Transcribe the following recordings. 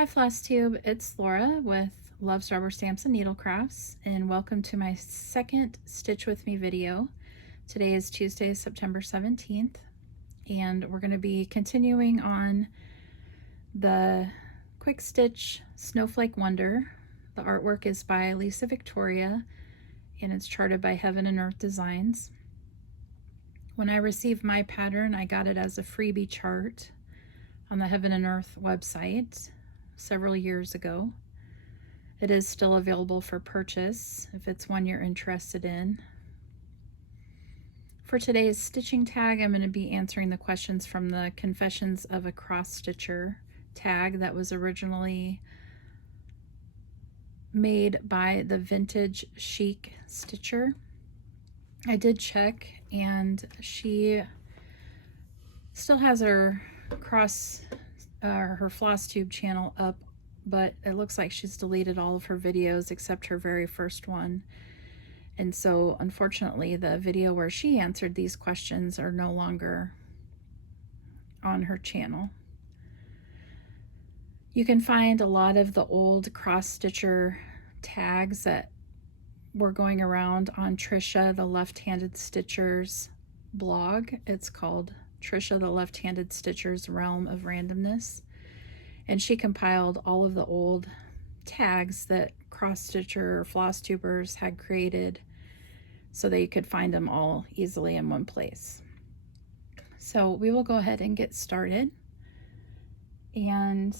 Hi Flosstube, it's Laura with Loves Rubber Stamps and Needlecrafts, and welcome to my second Stitch With Me video. Today is Tuesday, September 17th, and we're going to be continuing on the Quick Stitch Snowflake Wonder. The artwork is by Lisa Victoria, and it's charted by Heaven and Earth Designs. When I received my pattern, I got it as a freebie chart on the Heaven and Earth website several years ago. It is still available for purchase if it's one you're interested in. For today's stitching tag, I'm going to be answering the questions from the Confessions of a Cross Stitcher tag that was originally made by the Vintage Chic Stitcher. I did check, and she still has her her Flosstube channel up, but it looks like she's deleted all of her videos except her very first one. And so unfortunately the video where she answered these questions are no longer on her channel. You can find a lot of the old cross stitcher tags that were going around on Tricia the Left-Handed Stitcher's blog. It's called Tricia the Left-Handed Stitcher's Realm of Randomness, and she compiled all of the old tags that cross stitcher or floss tubers had created so that you could find them all easily in one place. So we will go ahead and get started, and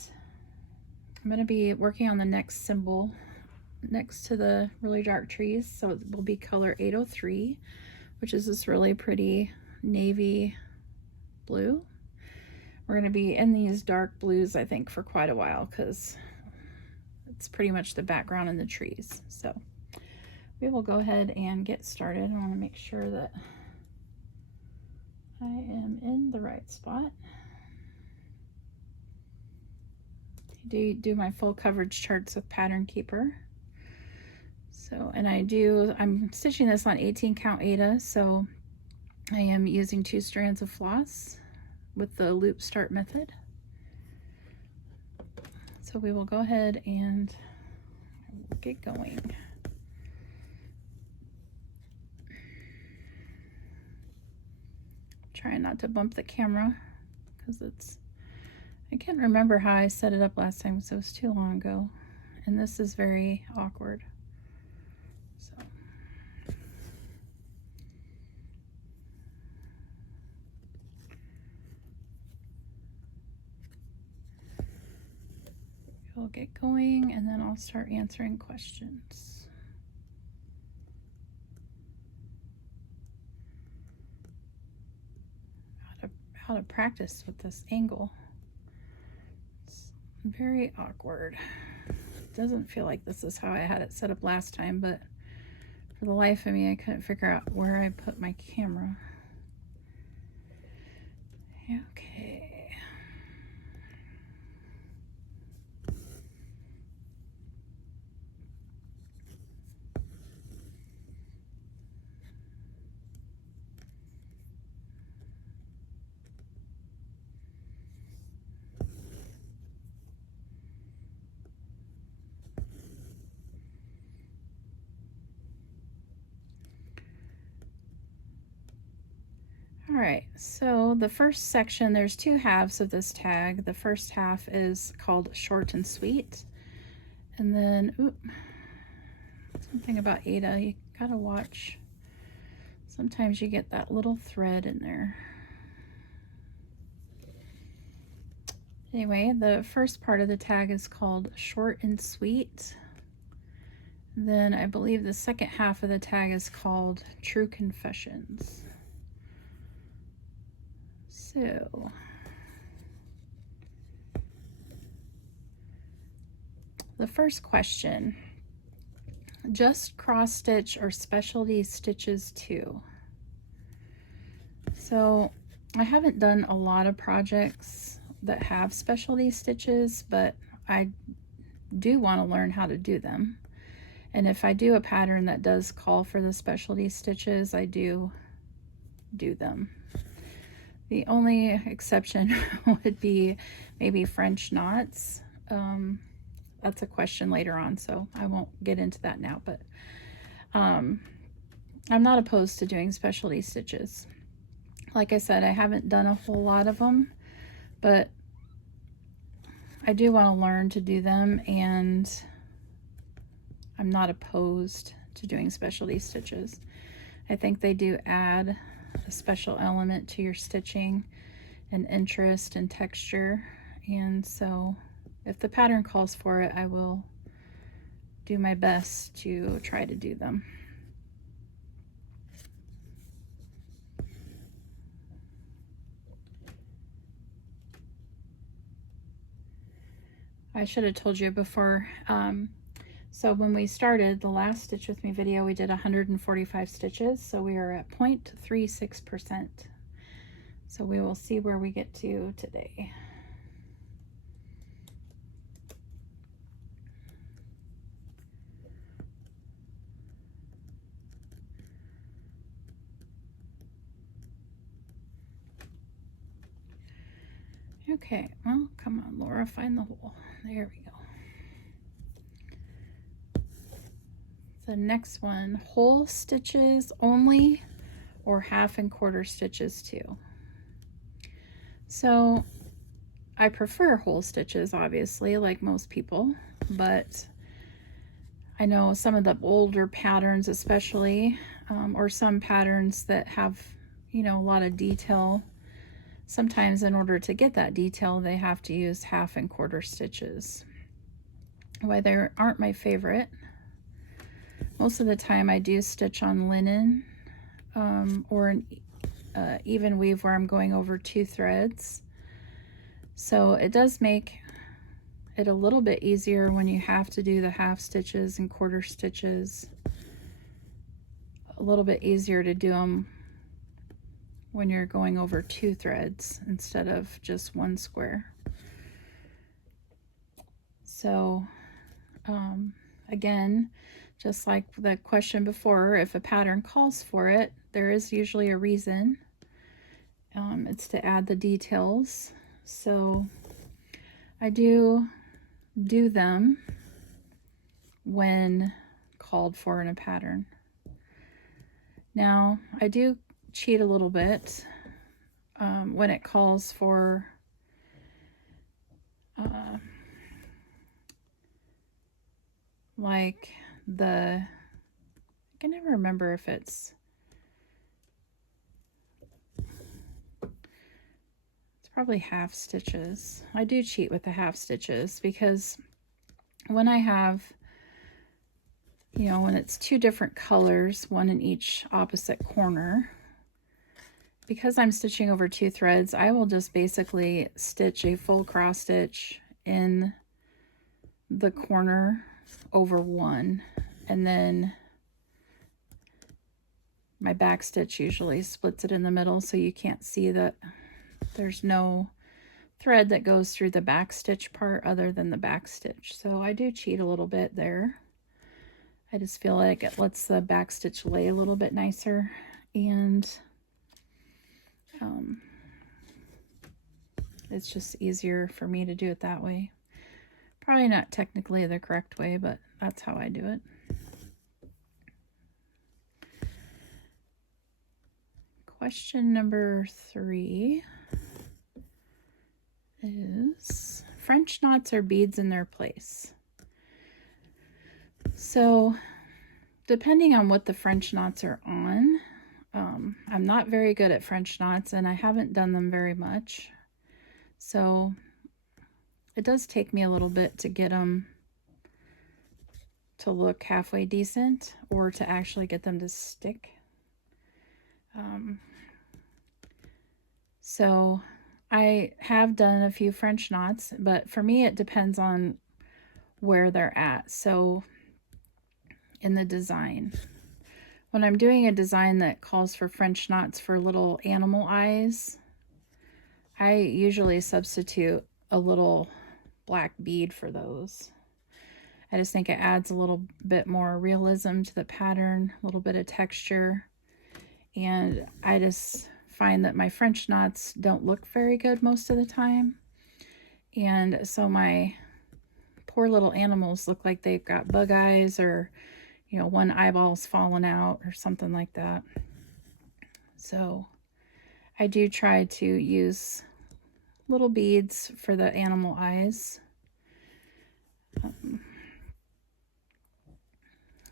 I'm going to be working on the next symbol next to the really dark trees, so it will be color 803, which is this really pretty navy blue. We're going to be in these dark blues, I think, for quite a while because it's pretty much the background in the trees. So we will go ahead and get started. I want to make sure that I am in the right spot. I do my full coverage charts with Pattern Keeper. So, and I'm stitching this on 18 count Aida, so I am using 2 strands of floss with the loop start method. So we will go ahead and get going. Trying not to bump the camera because I can't remember how I set it up last time, so it was too long ago, and this is very awkward. So we'll get going, and then I'll start answering questions. How to practice with this angle. It's very awkward. It doesn't feel like this is how I had it set up last time, but for the life of me, I couldn't figure out where I put my camera. Okay. All right, so the first section, there's 2 halves of this tag. The first half is called Short and Sweet. And then, something about Aida, you gotta watch. Sometimes you get that little thread in there. Anyway, the first part of the tag is called Short and Sweet. Then I believe the second half of the tag is called True Confessions. So the first question, just cross stitch or specialty stitches too? So I haven't done a lot of projects that have specialty stitches, but I do want to learn how to do them. And if I do a pattern that does call for the specialty stitches, I do them. The only exception would be maybe French knots. That's a question later on, so I won't get into that now, but I'm not opposed to doing specialty stitches. Like I said, I haven't done a whole lot of them, but I do want to learn to do them, and I'm not opposed to doing specialty stitches. I think they do add a special element to your stitching and interest and texture, and so if the pattern calls for it, I will do my best to try to do them. I should have told you before. So when we started the last Stitch With Me video, we did 145 stitches. So we are at 0.36%. So we will see where we get to today. Okay, well, come on, Laura, find the hole. There we go. The next one, whole stitches only or half and quarter stitches too. So I prefer whole stitches, obviously, like most people, but I know some of the older patterns especially, or some patterns that have, you know, a lot of detail, sometimes in order to get that detail, they have to use half and quarter stitches. Why they aren't my favorite. Most of the time I do stitch on linen or an even weave where I'm going over 2 threads. So it does make it a little bit easier when you have to do the half stitches and quarter stitches. A little bit easier to do them when you're going over 2 threads instead of just 1 square. So again, just like the question before, if a pattern calls for it, there is usually a reason. It's to add the details. So I do them when called for in a pattern. Now, I do cheat a little bit when it calls for like I can never remember if it's probably half stitches. I do cheat with the half stitches because when I have, you know, when it's 2 different colors, one in each opposite corner, because I'm stitching over 2 threads, I will just basically stitch a full cross stitch in the corner over one, and then my back stitch usually splits it in the middle so you can't see that there's no thread that goes through the back stitch part other than the back stitch. So I do cheat a little bit there. I just feel like it lets the back stitch lay a little bit nicer, and it's just easier for me to do it that way. Probably not technically the correct way, but that's how I do it. Question number 3 is French knots or beads in their place. So depending on what the French knots are on, I'm not very good at French knots, and I haven't done them very much. So it does take me a little bit to get them to look halfway decent or to actually get them to stick. So I have done a few French knots, but for me it depends on where they're at. So in the design, when I'm doing a design that calls for French knots for little animal eyes, I usually substitute a little black bead for those. I just think it adds a little bit more realism to the pattern, a little bit of texture, and I just find that my French knots don't look very good most of the time, and so my poor little animals look like they've got bug eyes, or, you know, one eyeball's fallen out or something like that. So I do try to use little beads for the animal eyes.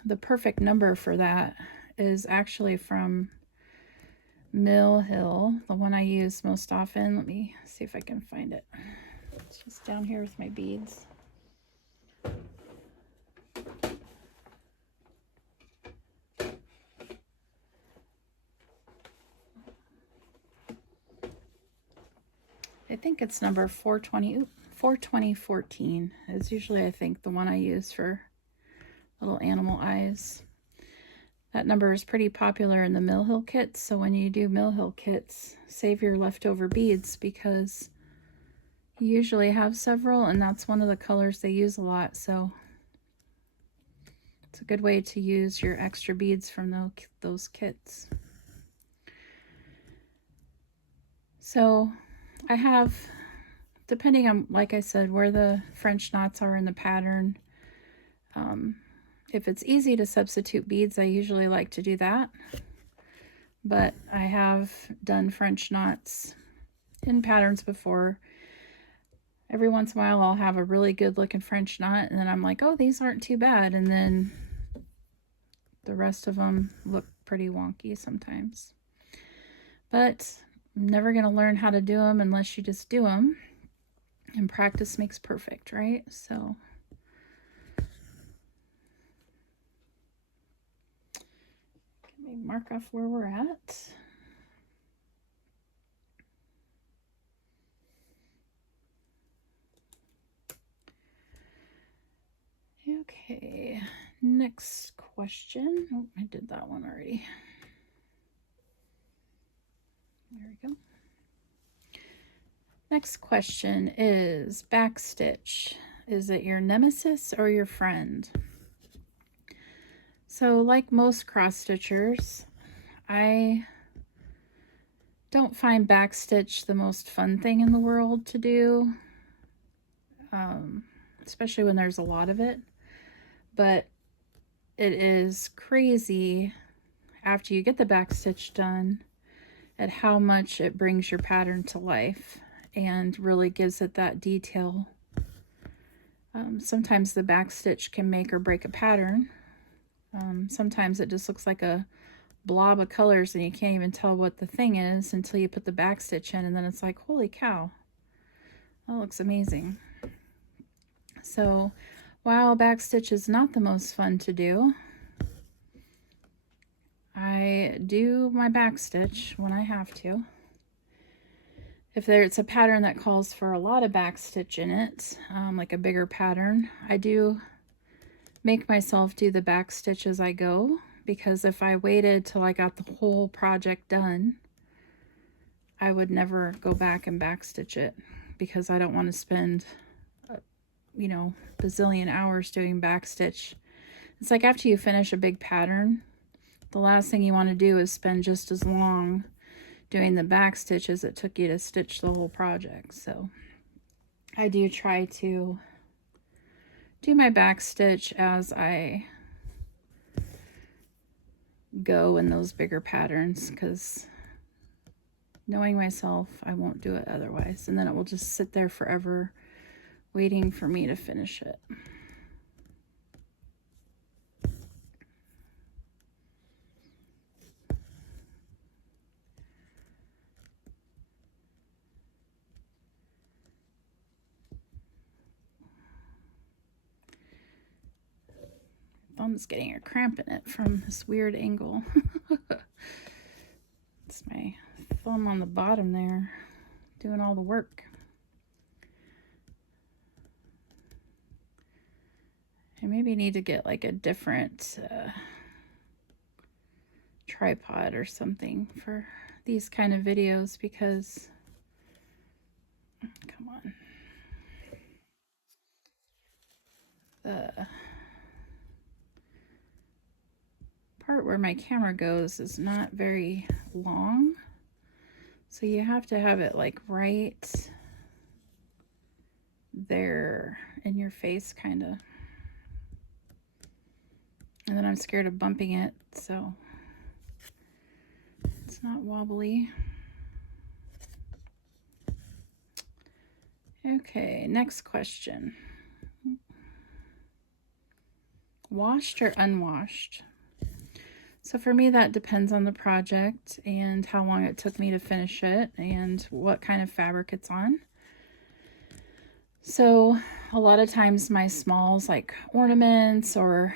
The perfect number for that is actually from Mill Hill, the one I use most often. Let me see if I can find it. It's just down here with my beads. I think it's number 42014 is usually, I think, the one I use for little animal eyes. That number is pretty popular in the Mill Hill kits, so when you do Mill Hill kits, save your leftover beads, because you usually have several, and that's one of the colors they use a lot, so it's a good way to use your extra beads from those kits. So I have, depending on, like I said, where the French knots are in the pattern, if it's easy to substitute beads, I usually like to do that. But I have done French knots in patterns before. Every once in a while I'll have a really good looking French knot, and then I'm like, oh, these aren't too bad, and then the rest of them look pretty wonky sometimes. But I'm never going to learn how to do them unless you just do them, and practice makes perfect, right? So let me mark off where we're at. Okay, next question. Oh, I did that one already. There we go. Next question is backstitch. Is it your nemesis or your friend? So like most cross stitchers, I don't find backstitch the most fun thing in the world to do, especially when there's a lot of it. But it is crazy after you get the backstitch done at how much it brings your pattern to life and really gives it that detail. Sometimes the backstitch can make or break a pattern. Sometimes it just looks like a blob of colors and you can't even tell what the thing is until you put the backstitch in, and then it's like, holy cow, that looks amazing. So while backstitch is not the most fun to do, I do my backstitch when I have to. If it's a pattern that calls for a lot of backstitch in it, like a bigger pattern, I do make myself do the backstitch as I go, because if I waited till I got the whole project done, I would never go back and backstitch it, because I don't want to spend, you know, bazillion hours doing backstitch. It's like after you finish a big pattern, the last thing you want to do is spend just as long doing the backstitch as it took you to stitch the whole project. So I do try to do my backstitch as I go in those bigger patterns, because knowing myself, I won't do it otherwise, and then it will just sit there forever waiting for me to finish it. Thumb's getting a cramp in it from this weird angle. It's my thumb on the bottom there doing all the work. I maybe need to get like a different tripod or something for these kind of videos, because come on, the part where my camera goes is not very long, so you have to have it like right there in your your face, kind of. And then I'm scared of bumping it, so it's not wobbly. Okay, next question. Washed or unwashed? So for me, that depends on the project and how long it took me to finish it and what kind of fabric it's on. So a lot of times my smalls, like ornaments or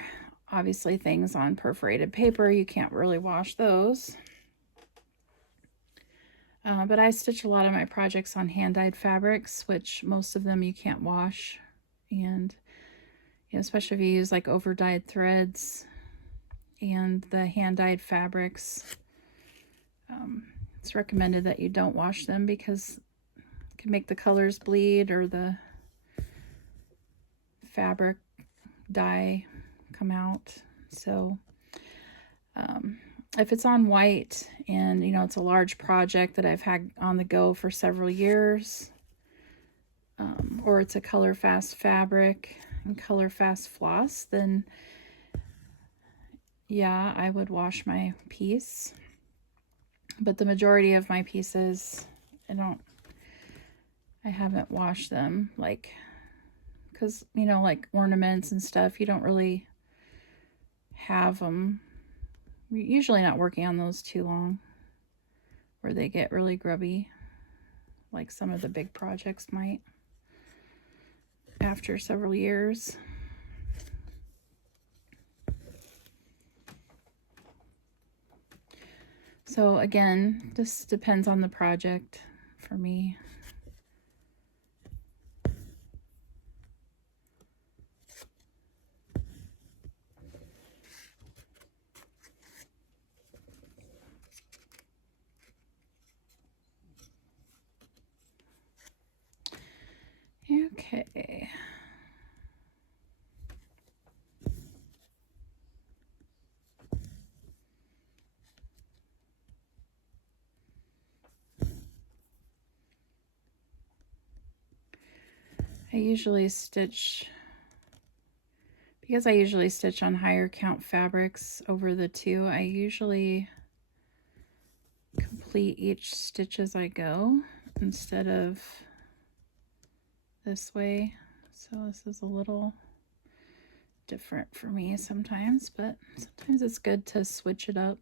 obviously things on perforated paper, you can't really wash those. But I stitch a lot of my projects on hand-dyed fabrics, which most of them you can't wash. And you know, especially if you use like over-dyed threads and the hand-dyed fabrics, it's recommended that you don't wash them because it can make the colors bleed or the fabric dye come out. So if it's on white and, you know, it's a large project that I've had on the go for several years, or it's a color fast fabric and color fast floss, then yeah, I would wash my piece. But the majority of my pieces, I haven't washed them, like, because, you know, like ornaments and stuff, you don't really have them. We're usually not working on those too long where they get really grubby, like some of the big projects might after several years. So again, this depends on the project for me. Okay. I usually stitch, because I usually stitch on higher count fabrics over the two, I usually complete each stitch as I go instead of this way. So this is a little different for me sometimes, but sometimes it's good to switch it up.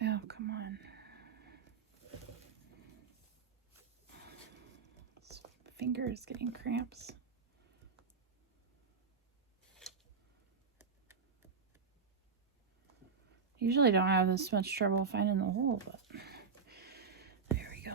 Oh, come on. This finger is getting cramps. Usually don't have this much trouble finding the hole, but there we go.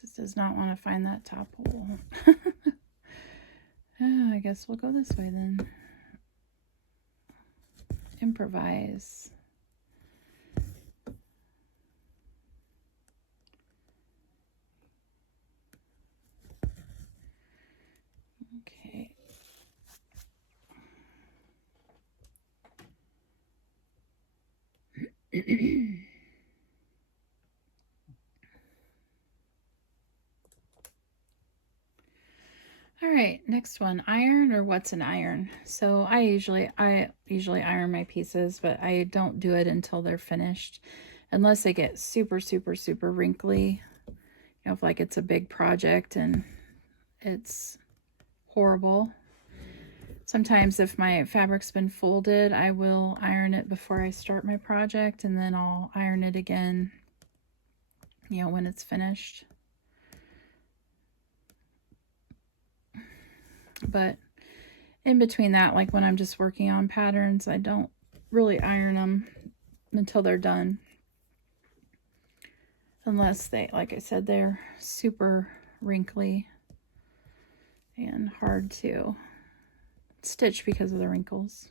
Just does not want to find that top hole. I guess we'll go this way then. Improvise. Okay. All right, next one, iron or what's an iron? So I usually iron my pieces, but I don't do it until they're finished, unless they get super, super, super wrinkly. You know, if like it's a big project and it's horrible. Sometimes if my fabric's been folded, I will iron it before I start my project, and then I'll iron it again, you know, when it's finished. But in between that, like when I'm just working on patterns, I don't really iron them until they're done. Unless they, like I said, they're super wrinkly and hard to stitch because of the wrinkles.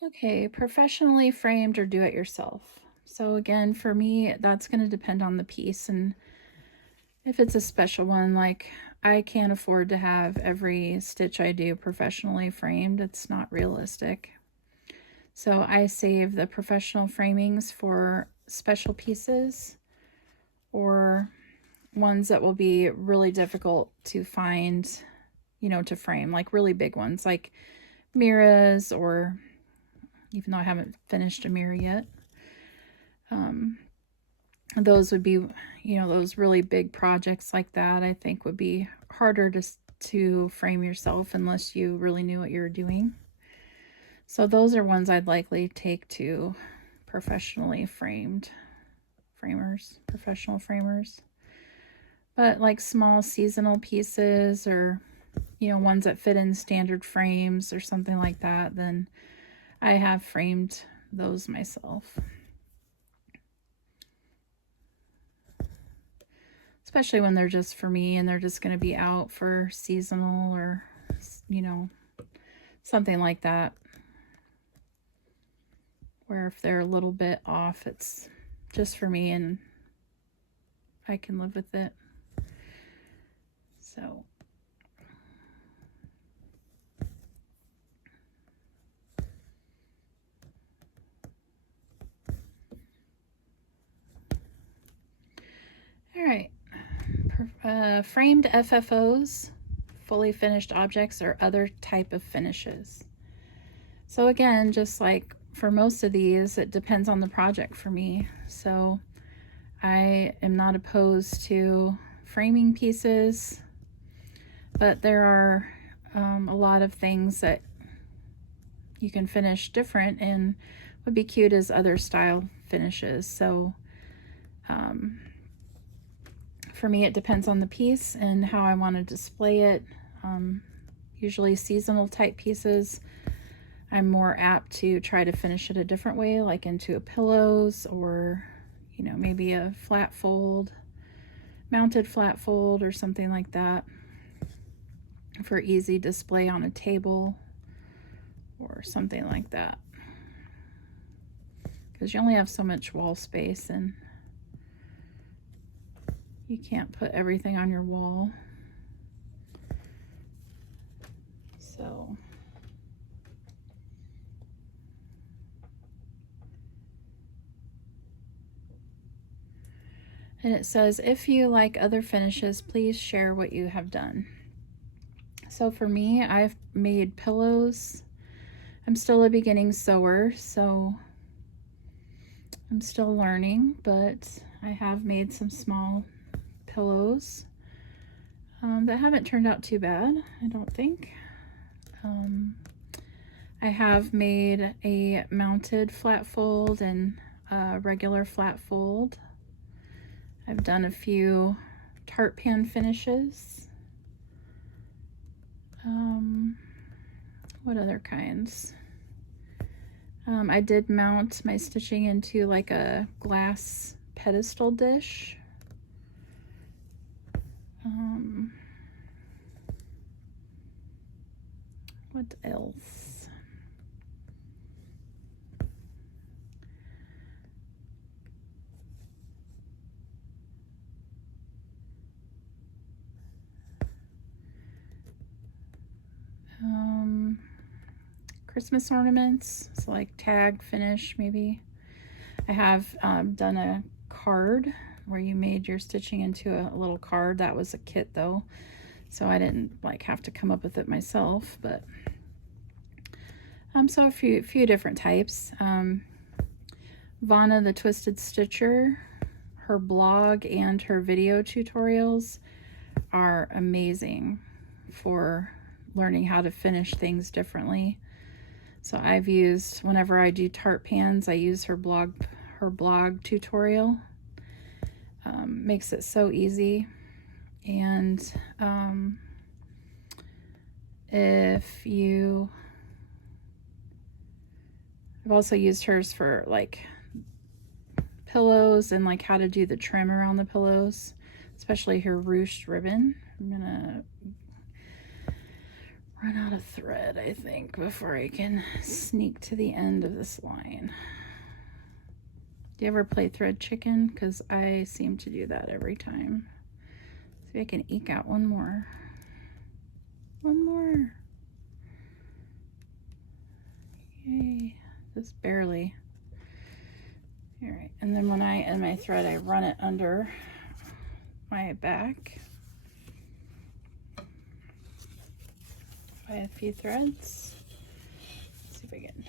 Okay, professionally framed or do it yourself. So again, for me, that's going to depend on the piece, and if it's a special one, like I can't afford to have every stitch I do professionally framed. It's not realistic. So I save the professional framings for special pieces or ones that will be really difficult to find, you know, to frame, like really big ones like mirrors, or even though I haven't finished a mirror yet. Those would be, you know, those really big projects like that, I think would be harder to frame yourself unless you really knew what you were doing. So those are ones I'd likely take to professionally framed framers, professional framers. But like small seasonal pieces, or, you know, ones that fit in standard frames or something like that, then I have framed those myself. Especially when they're just for me and they're just going to be out for seasonal or, you know, something like that. Where if they're a little bit off, it's just for me and I can live with it. So. All right. Framed FFOs, fully finished objects, or other type of finishes. So again, just like for most of these, it depends on the project for me. So I am not opposed to framing pieces, but there are a lot of things that you can finish different, and would be cute as other style finishes. So for me, it depends on the piece and how I want to display it. Usually seasonal type pieces, I'm more apt to try to finish it a different way, like into a pillows, or, you know, maybe a flat fold, mounted flat fold or something like that for easy display on a table or something like that. Because you only have so much wall space and you can't put everything on your wall. So and it says, if you like other finishes, please share what you have done. So for me, I've made pillows. I'm still a beginning sewer, so I'm still learning, but I have made some small pillows that haven't turned out too bad, I don't think. I have made a mounted flat fold and a regular flat fold. I've done a few tart pan finishes. What other kinds? I did mount my stitching into like a glass pedestal dish. What else? Christmas ornaments, so like tag finish maybe. I have done a card where you made your stitching into a little card. That was a kit though, so I didn't like have to come up with it myself, but so a few different types. Vana the Twisted Stitcher, her blog and her video tutorials are amazing for learning how to finish things differently. So I've used, whenever I do tart pans, I use her blog tutorial. Makes it so easy. And if you, I've also used hers for like pillows and like how to do the trim around the pillows, especially her ruched ribbon. I'm gonna run out of thread, I think, before I can sneak to the end of this line. Do you ever play thread chicken? Because I seem to do that every time. See if I can eke out one more. One more. Yay, just barely. All right, and then when I end my thread, I run it under my back by a few threads. Let's see if I can.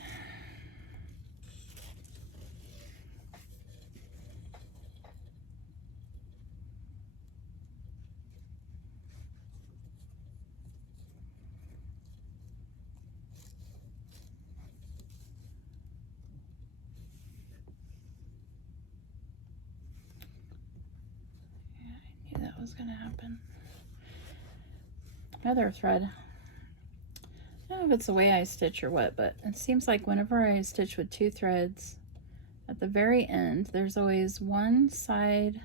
That was gonna happen. Another thread. I don't know if it's the way I stitch or what, but it seems like whenever I stitch with 2 threads, at the very end, there's always one side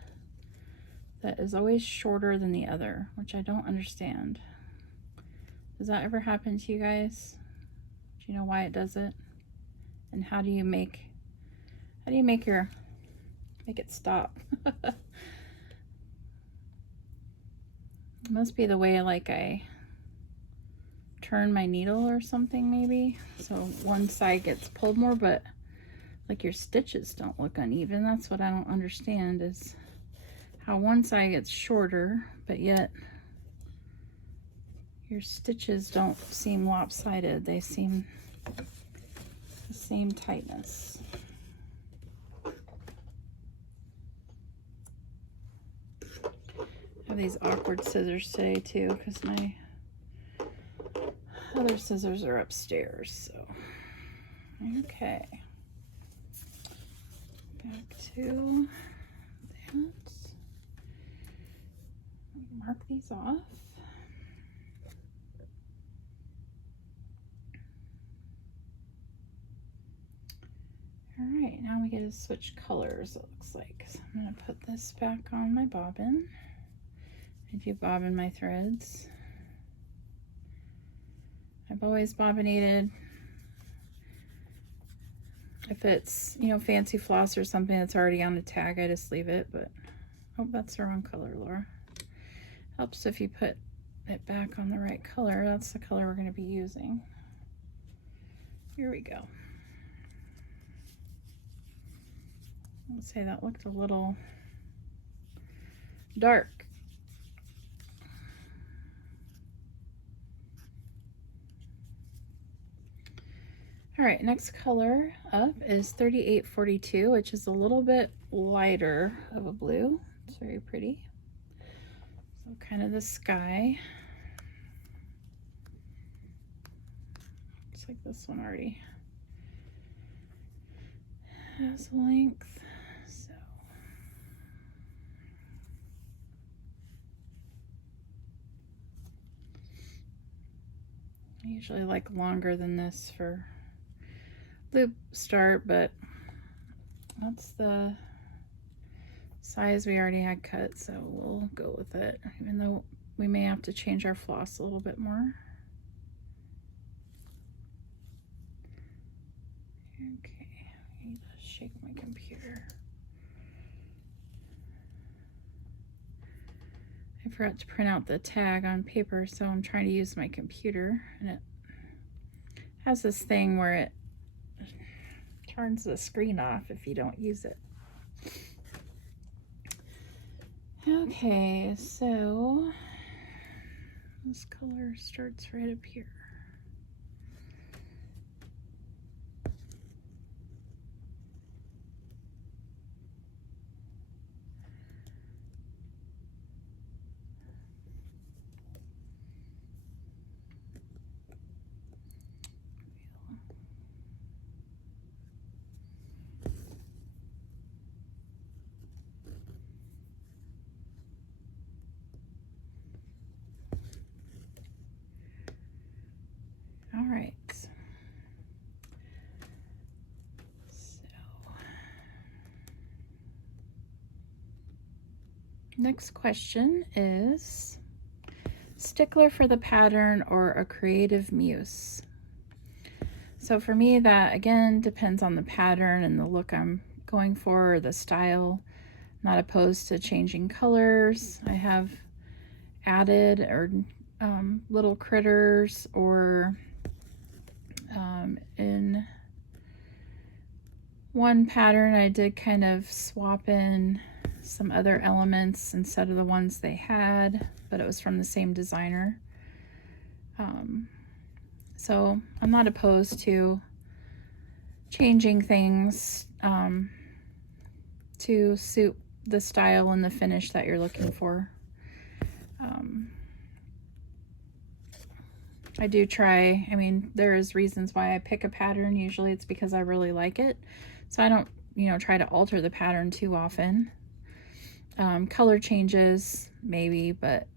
that is always shorter than the other, which I don't understand. Does that ever happen to you guys? Do you know why it does it? And how do you make it stop? It must be the way like I turn my needle or something maybe. So one side gets pulled more, but like your stitches don't look uneven. That's what I don't understand, is how one side gets shorter, but yet your stitches don't seem lopsided. They seem the same tightness. I have these awkward scissors today too, because my other scissors are upstairs. So okay, back to that. Mark these off. All right, now we get to switch colors, it looks like. So I'm going to put this back on my bobbin. I do bobbin my threads. I've always bobbinated. If it's, you know, fancy floss or something that's already on the tag, I just leave it, but, oh, that's the wrong color, Laura. Helps if you put it back on the right color. That's the color we're going to be using. Here we go. Let's say that looked a little dark. All right, next color up is 3842, which is a little bit lighter of a blue. It's very pretty. So kind of the sky. Looks like this one already has length. So I usually like longer than this for loop start, but that's the size we already had cut, so we'll go with it, even though we may have to change our floss a little bit more. Okay, I need to shake my computer. I forgot to print out the tag on paper, so I'm trying to use my computer, and it has this thing where it turns the screen off if you don't use it. Okay, so this color starts right up here. All right. So next question is stickler for the pattern or a creative muse. So for me, that again depends on the pattern and the look I'm going for, or the style. Not opposed to changing colors. I have added or little critters, or in one pattern I did kind of swap in some other elements instead of the ones they had, but it was from the same designer. So I'm not opposed to changing things to suit the style and the finish that you're looking for. I do try, I mean, there's reasons why I pick a pattern. Usually it's because I really like it. So I don't, try to alter the pattern too often. Color changes, maybe, but,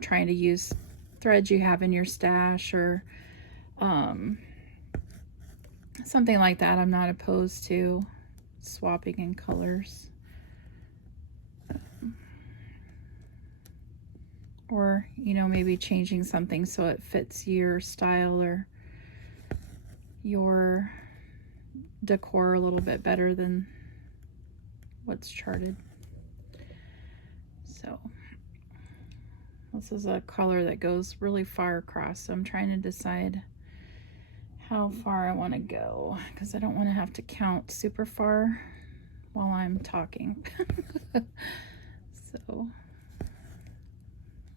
trying to use threads you have in your stash or something like that. I'm not opposed to swapping in colors. Or, maybe changing something so it fits your style or your decor a little bit better than what's charted. So this is a color that goes really far across, so I'm trying to decide how far I want to go, because I don't want to have to count super far while I'm talking. So,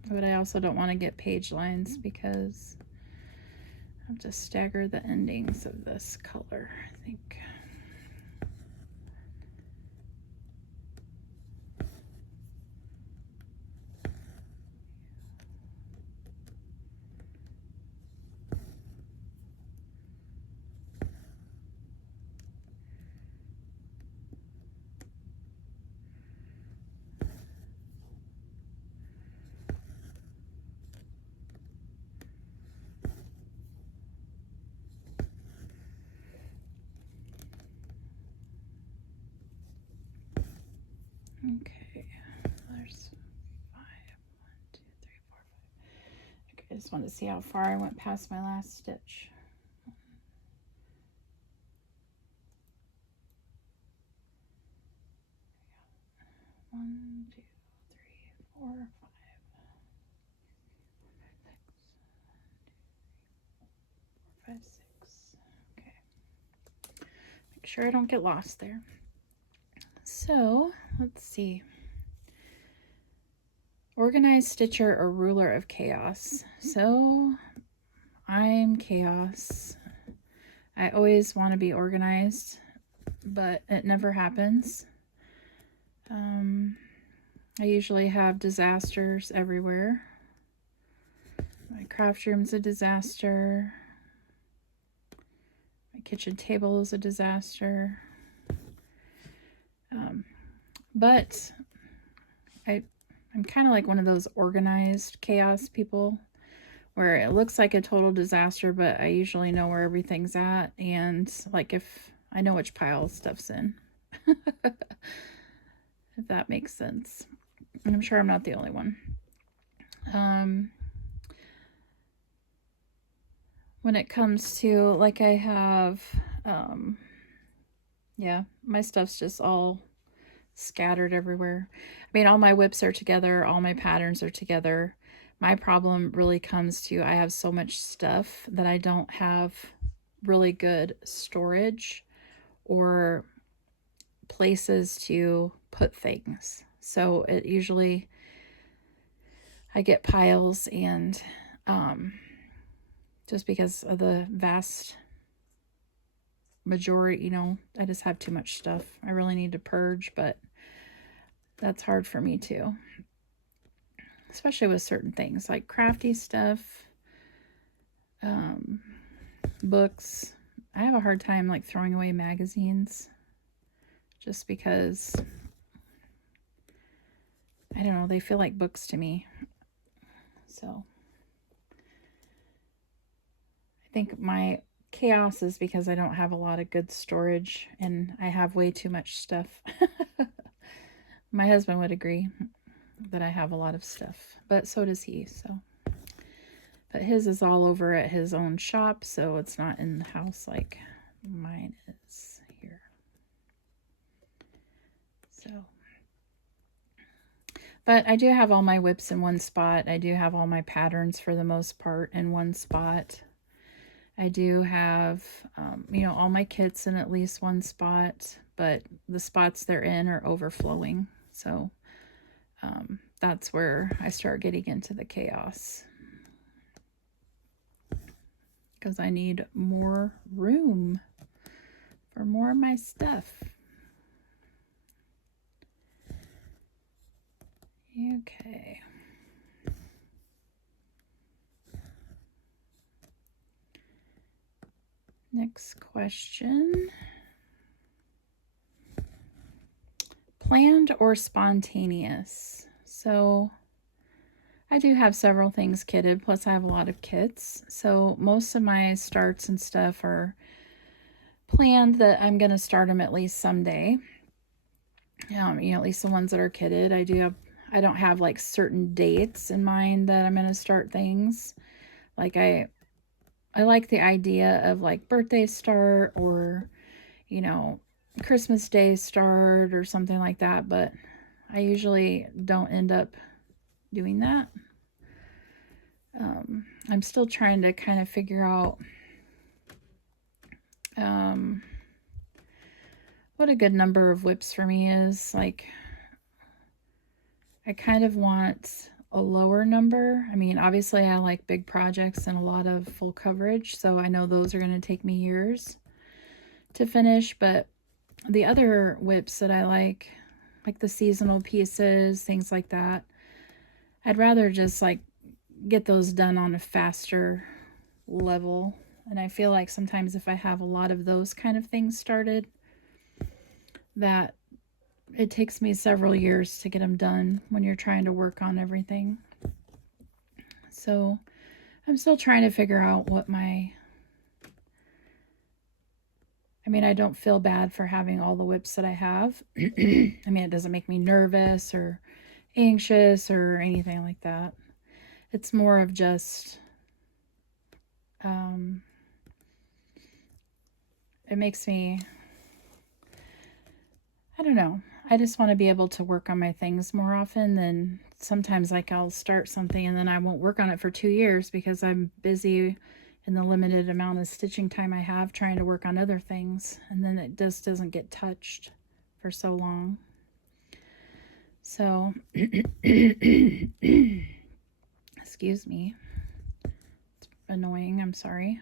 but I also don't want to get page lines because I have to stagger the endings of this color, I think. Okay, there's 5. 1, 2, 3, 4, 5. Okay, I just wanted to see how far I went past my last stitch. 1, 2, 3, 4, 5. 4, 5, 6. Okay. Make sure I don't get lost there. So let's see. Organized Stitcher or Ruler of Chaos. So I'm chaos. I always want to be organized, but it never happens. I usually have disasters everywhere. My craft room's a disaster. My kitchen table is a disaster. But I'm kind of like one of those organized chaos people where it looks like a total disaster, but I usually know where everything's at, and like if I know which pile stuff's in. If that makes sense. And I'm sure I'm not the only one. When it comes to, like, I have, yeah, my stuff's just all scattered everywhere. I mean, all my whips are together, all my patterns are together. My problem really comes to I have so much stuff that I don't have really good storage or places to put things. So it usually, I get piles, and just because of the vast majority, I just have too much stuff. I really need to purge, but that's hard for me too. Especially with certain things like crafty stuff, books. I have a hard time like throwing away magazines just because, I don't know, they feel like books to me. So I think my chaos is because I don't have a lot of good storage and I have way too much stuff. My husband would agree. that I have a lot of stuff, but so does he. So, but his is all over at his own shop, so it's not in the house like mine is here. So, but I do have all my whips in one spot. I do have all my patterns for the most part in one spot. I do have, you know, all my kits in at least one spot, but the spots they're in are overflowing. So that's where I start getting into the chaos, because I need more room for more of my stuff. Okay. Next question. Planned or spontaneous? So I do have several things kitted, plus I have a lot of kits. So most of my starts and stuff are planned, that I'm going to start them at least someday. You know, at least the ones that are kitted. I don't have like certain dates in mind that I'm going to start things. Like I like the idea of like birthday start, or, you know, Christmas Day start or something like that, but I usually don't end up doing that. I'm still trying to kind of figure out what a good number of whips for me is. Like, I kind of want a lower number. I mean, obviously I like big projects and a lot of full coverage, so I know those are going to take me years to finish, but the other whips that I like the seasonal pieces, things like that, I'd rather just like get those done on a faster level. And I feel like sometimes if I have a lot of those kind of things started, that it takes me several years to get them done when you're trying to work on everything. So I'm still trying to figure out what my... I mean, I don't feel bad for having all the whips that I have. I mean, it doesn't make me nervous or anxious or anything like that. It's more of just... it makes me... I don't know. I just want to be able to work on my things more often than sometimes, like, I'll start something and then I won't work on it for 2 years because I'm busy in the limited amount of stitching time I have trying to work on other things, and then it just doesn't get touched for so long. So excuse me, it's annoying, I'm sorry.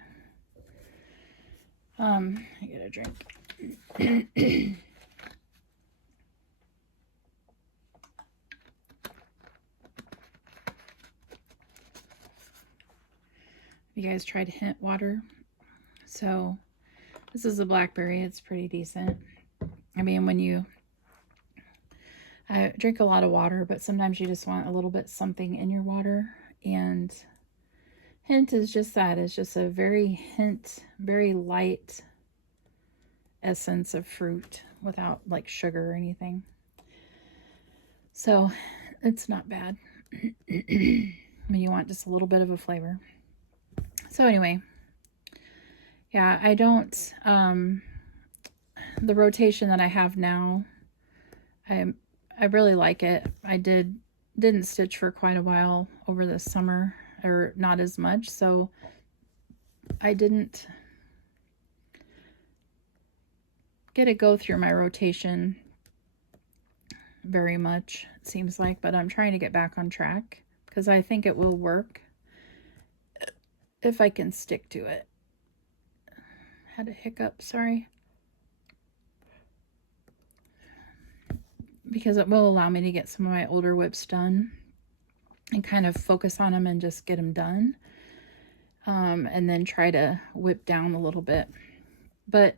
I get a drink. You guys tried hint water? So this is a blackberry. It's pretty decent. I mean, I drink a lot of water, but sometimes you just want a little bit something in your water, and hint is just that. It's just a very light essence of fruit without like sugar or anything. So it's not bad. I mean, you want just a little bit of a flavor. So anyway, yeah, I don't, the rotation that I have now, I really like it. I didn't stitch for quite a while over the summer, or not as much, so I didn't get to go through my rotation very much, it seems like, but I'm trying to get back on track because I think it will work if I can stick to it. Had a hiccup, sorry. Because it will allow me to get some of my older whips done and kind of focus on them and just get them done. And then try to whip down a little bit. But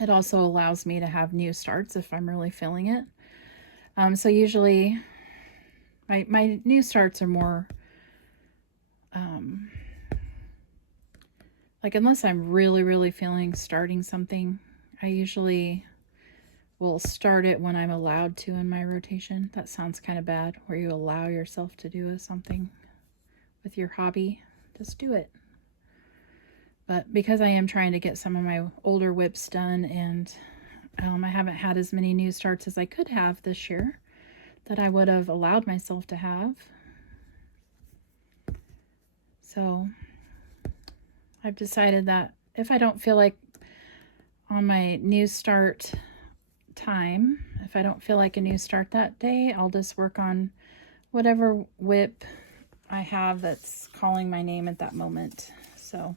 it also allows me to have new starts if I'm really feeling it. So usually my new starts are more... like, unless I'm really feeling starting something, I usually will start it when I'm allowed to in my rotation. That sounds kind of bad, where you allow yourself to do something with your hobby. Just do it. But because I am trying to get some of my older whips done, and I haven't had as many new starts as I could have this year that I would have allowed myself to have. So I've decided that if I don't feel like on my new start time, if I don't feel like a new start that day, I'll just work on whatever whip I have that's calling my name at that moment. So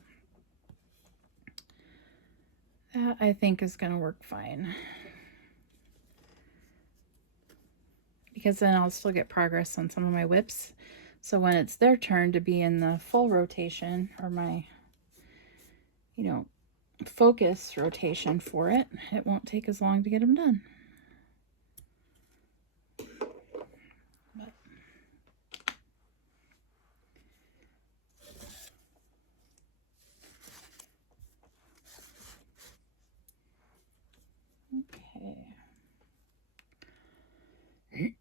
that I think is going to work fine, because then I'll still get progress on some of my whips. So when it's their turn to be in the full rotation, or my, focus rotation for it, it won't take as long to get them done.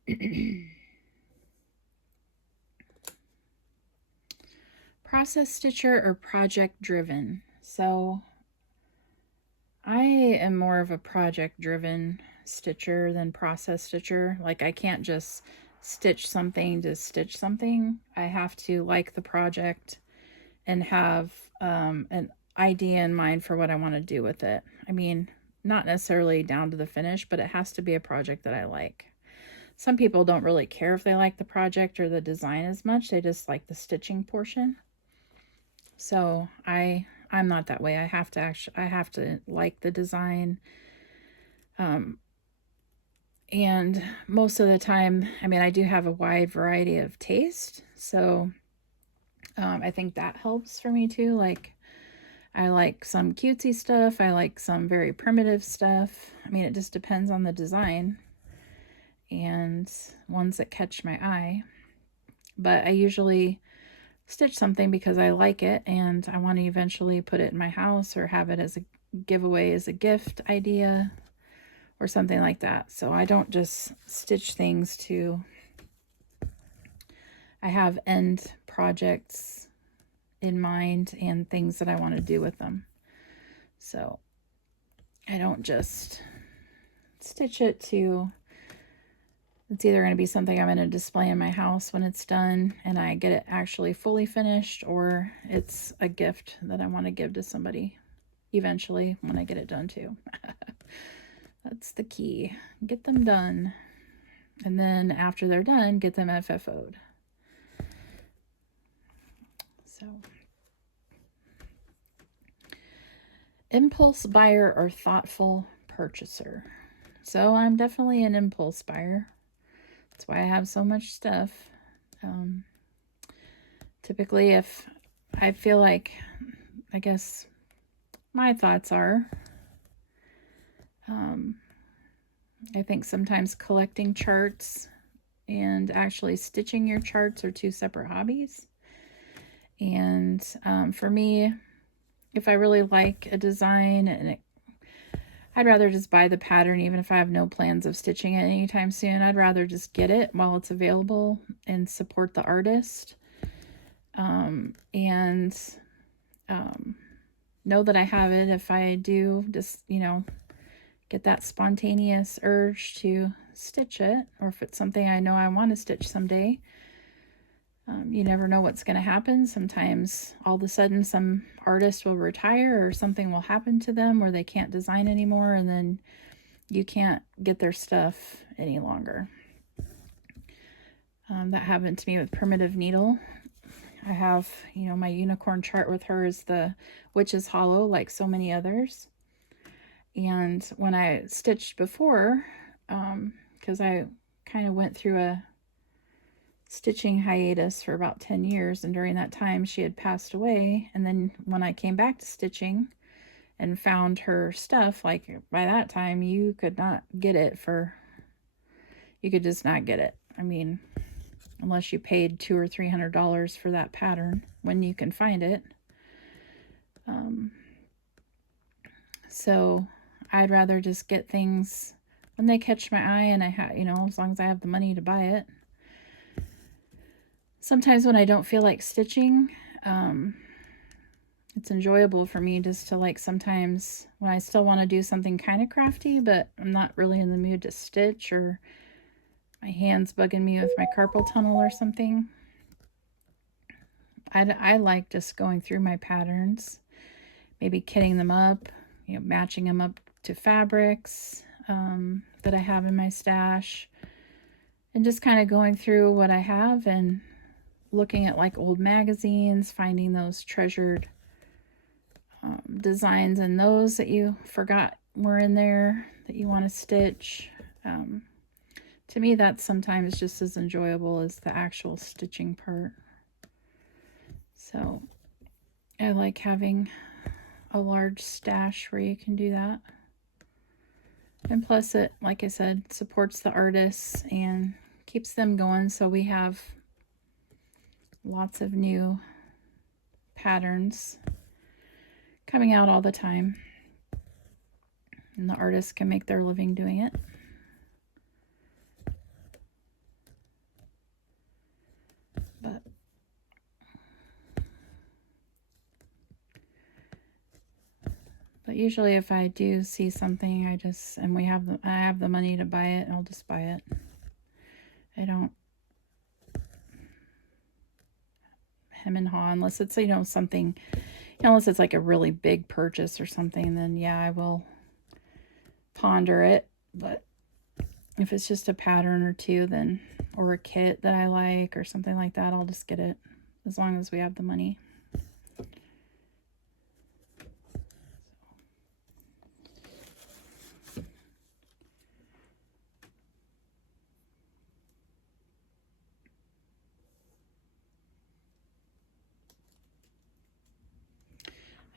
Okay. Process stitcher or project driven? So I am more of a project driven stitcher than process stitcher. Like, I can't just stitch something to stitch something. I have to like the project and have an idea in mind for what I want to do with it. I mean, not necessarily down to the finish, but it has to be a project that I like. Some people don't really care if they like the project or the design as much. They just like the stitching portion. So I'm not that way. I have to like the design. And most of the time, I mean, I do have a wide variety of taste. So I think that helps for me too. Like, I like some cutesy stuff. I like some very primitive stuff. I mean, it just depends on the design and ones that catch my eye. But I usually stitch something because I like it and I want to eventually put it in my house or have it as a giveaway, as a gift idea or something like that. So I don't just stitch things to, I have end projects in mind and things that I want to do with them. So I don't just stitch it to, it's either going to be something I'm going to display in my house when it's done and I get it actually fully finished, or it's a gift that I want to give to somebody eventually when I get it done too. That's the key. Get them done. And then after they're done, get them FFO'd. So, impulse buyer or thoughtful purchaser? So I'm definitely an impulse buyer. That's why I have so much stuff. Typically, if I feel like, I guess my thoughts are, I think sometimes collecting charts and actually stitching your charts are two separate hobbies. And for me, if I really like a design and I'd rather just buy the pattern, even if I have no plans of stitching it anytime soon. I'd rather just get it while it's available and support the artist. And know that I have it if I do just, get that spontaneous urge to stitch it, or if it's something I know I want to stitch someday. You never know what's going to happen. Sometimes all of a sudden some artist will retire or something will happen to them where they can't design anymore, and then you can't get their stuff any longer. That happened to me with Primitive Needle. I have, my unicorn chart with her is the Witch's Hollow, like so many others. And when I stitched before, because I kind of went through a stitching hiatus for about 10 years, and during that time she had passed away, and then when I came back to stitching and found her stuff, like by that time you could not get it for, you could just not get it. I mean, unless you paid $200 or $300 for that pattern when you can find it. So I'd rather just get things when they catch my eye, and I have, you know, as long as I have the money to buy it. Sometimes when I don't feel like stitching, it's enjoyable for me just to, like, sometimes when I still want to do something kind of crafty, but I'm not really in the mood to stitch, or my hand's bugging me with my carpal tunnel or something. I like just going through my patterns, maybe kitting them up, you know, matching them up to fabrics that I have in my stash, and just kind of going through what I have and looking at like old magazines, finding those treasured designs and those that you forgot were in there that you want to stitch. To me, that's sometimes just as enjoyable as the actual stitching part. So I like having a large stash where you can do that. And plus it, like I said, supports the artists and keeps them going, so we have lots of new patterns coming out all the time, and the artists can make their living doing it. But usually if I do see something, I have the money to buy it, I'll just buy it. I don't hem and haw unless it's, you know, something, unless it's like a really big purchase or something, then yeah, I will ponder it. But if it's just a pattern or two, then, or a kit that I like or something like that, I'll just get it as long as we have the money.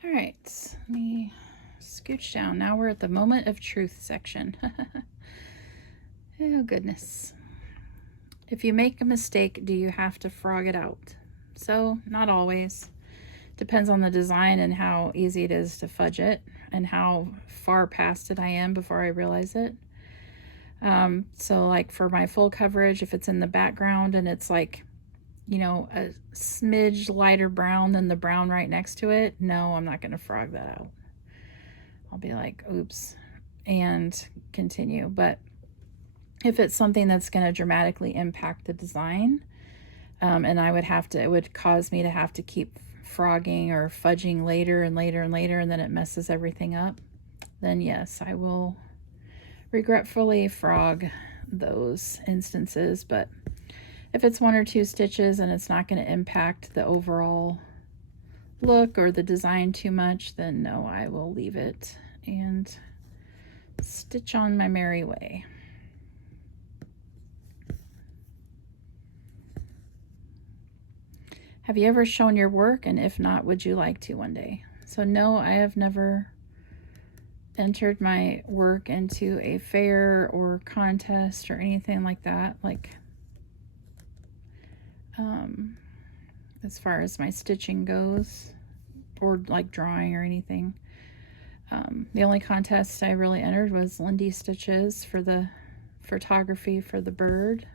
All right, let me scooch down. Now we're at the moment of truth section. Oh, goodness. If you make a mistake, do you have to frog it out? So, not always. Depends on the design and how easy it is to fudge it and how far past it I am before I realize it. So, like for my full coverage, if it's in the background and it's like, you know, a smidge lighter brown than the brown right next to it, no, I'm not going to frog that out. I'll be like, oops, and continue. But if it's something that's going to dramatically impact the design, and I would have to, it would cause me to have to keep frogging or fudging later and later and later, and then it messes everything up, then yes, I will regretfully frog those instances. But if it's 1 or 2 stitches and it's not going to impact the overall look or the design too much, then no, I will leave it and stitch on my merry way. Have you ever shown your work? And if not, would you like to one day? So no, I have never entered my work into a fair or contest or anything like that. Like, as far as my stitching goes, or like drawing or anything. The only contest I really entered was Lindy Stitches for the photography for the bird.